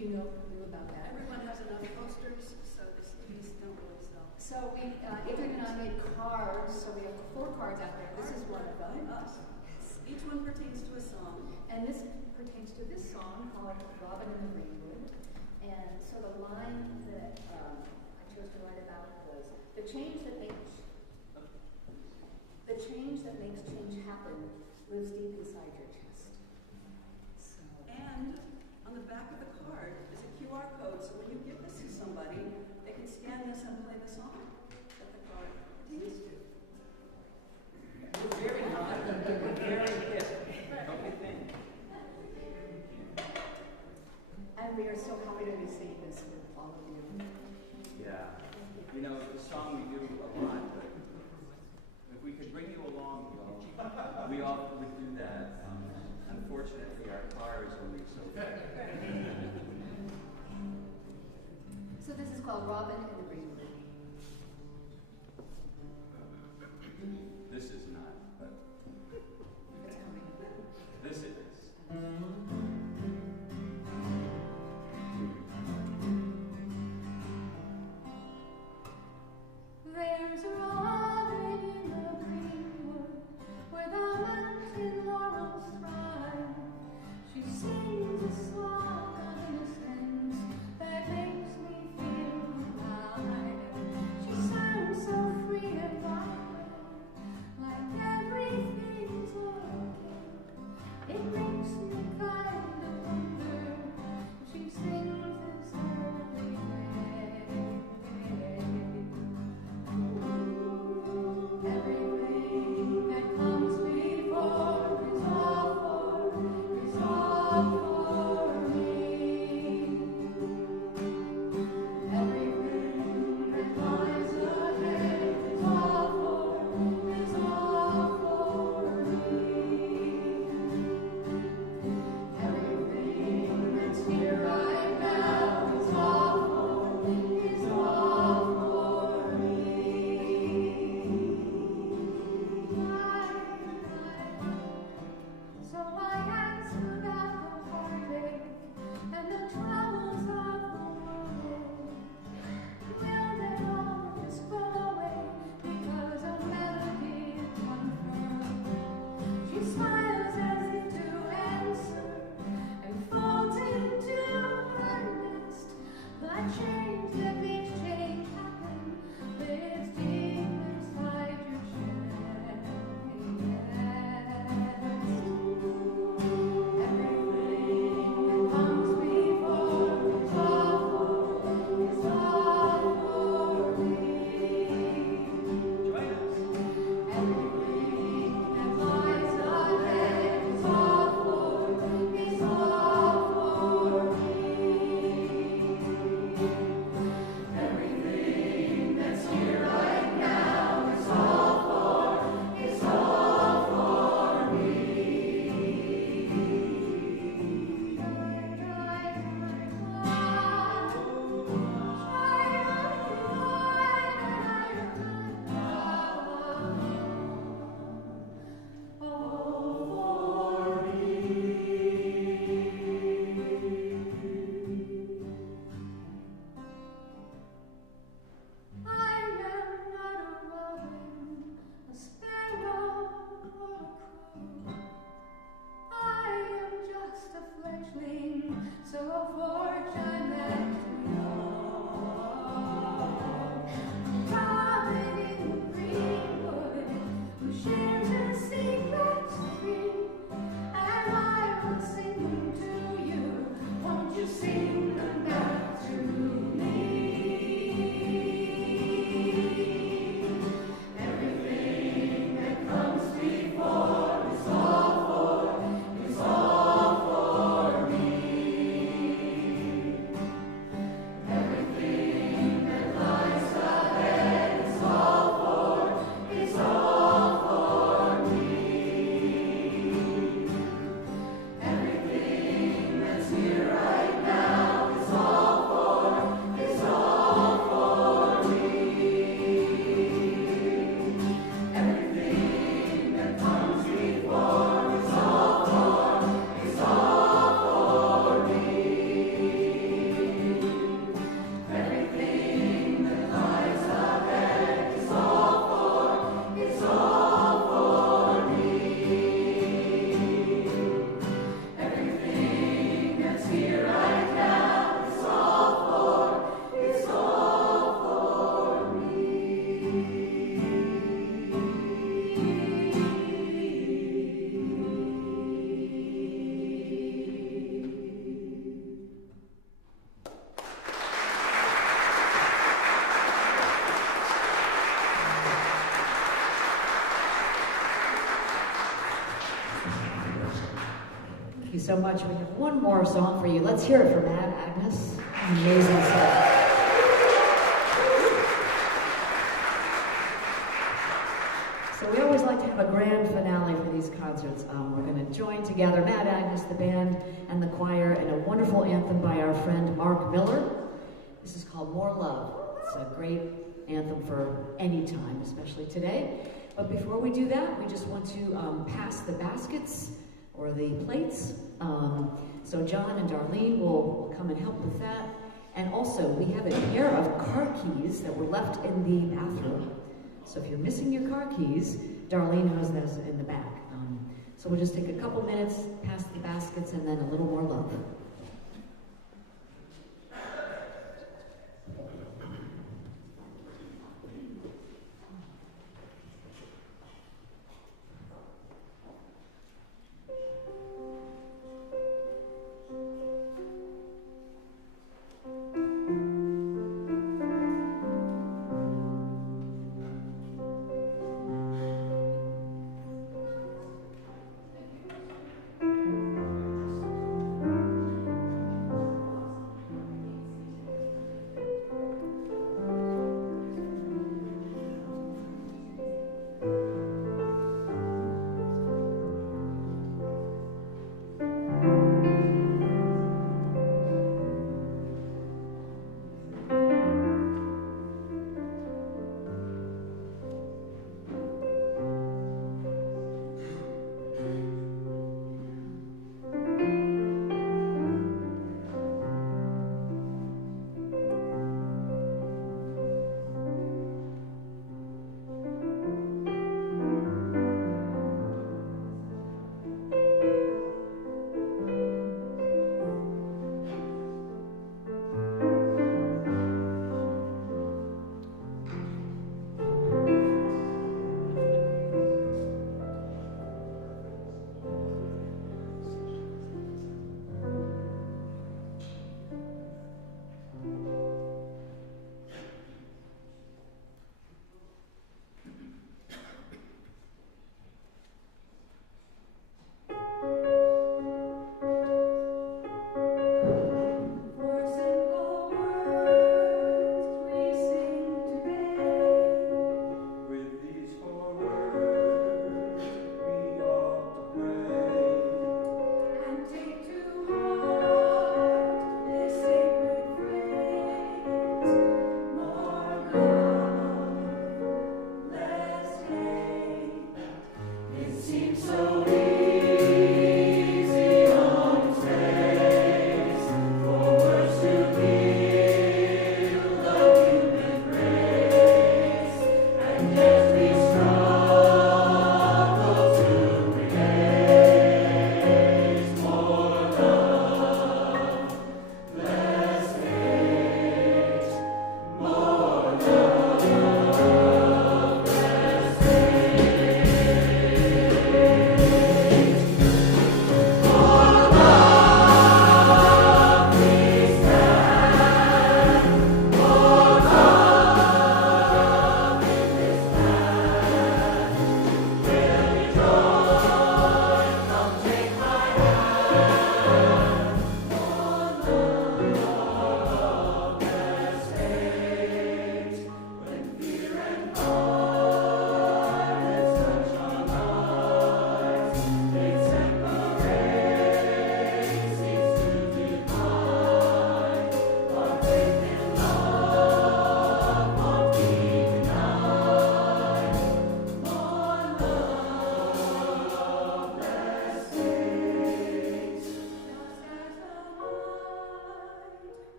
you knew about that. Everyone has enough posters, so the CDs don't really sell. So we, Adrian and I made cards, so we have 4 cards out there. This is one of them. Us. Each one pertains to a song. And this pertains to this song called Robin in the Greenwood. And so the line that I chose to write about was, the change that makes change happen lives deep inside your chest. So, And on the back of the card is a QR code, so when you give this to somebody, they can scan this and play the song that the card pertains to. We're very hot. We're very hip. Don't you think? and we are so happy to be seeing this with all of you. Yeah. You know, the song we do a lot, but if we could bring you along, we all would do that. Unfortunately, our car is only so big. So this is called Robin in the Greenwood. This is not, but It's coming. this is. There's a robin in the greenwood where the mountain laurels thrive. She sings a song of innocence that makes me feel alive. Thank you so much. We have one more song for you. Let's hear it from Agnes. Amazing set. So we always like to have a grand finale for these concerts. We're going to join together, Matt, Agnes, the band, and the choir in a wonderful anthem by our friend Mark Miller. This is called More Love. It's a great anthem for any time, especially today. But before we do that, we just want to pass the baskets or the plates. So John and Darlene will come and help with that. And also, we have a pair of car keys that were left in the bathroom. So if you're missing your car keys, Darlene has those in the back. So we'll just take a couple minutes, pass the baskets, and then a little more love.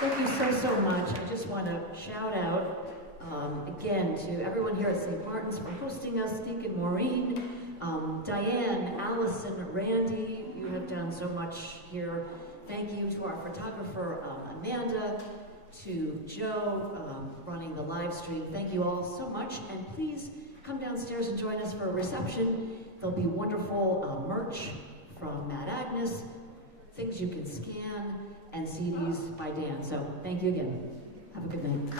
Thank you so much. I just want to shout out again to everyone here at St. Martin's for hosting us, Deacon Maureen, Diane, Allison, Randy, you have done so much here. Thank you to our photographer, Amanda, to Joe, running the live stream. Thank you all so much, and please come downstairs and join us for a reception. There'll be wonderful merch from Mad Agnes, things you can scan, and CDs by Dan. So thank you again. Have a good night.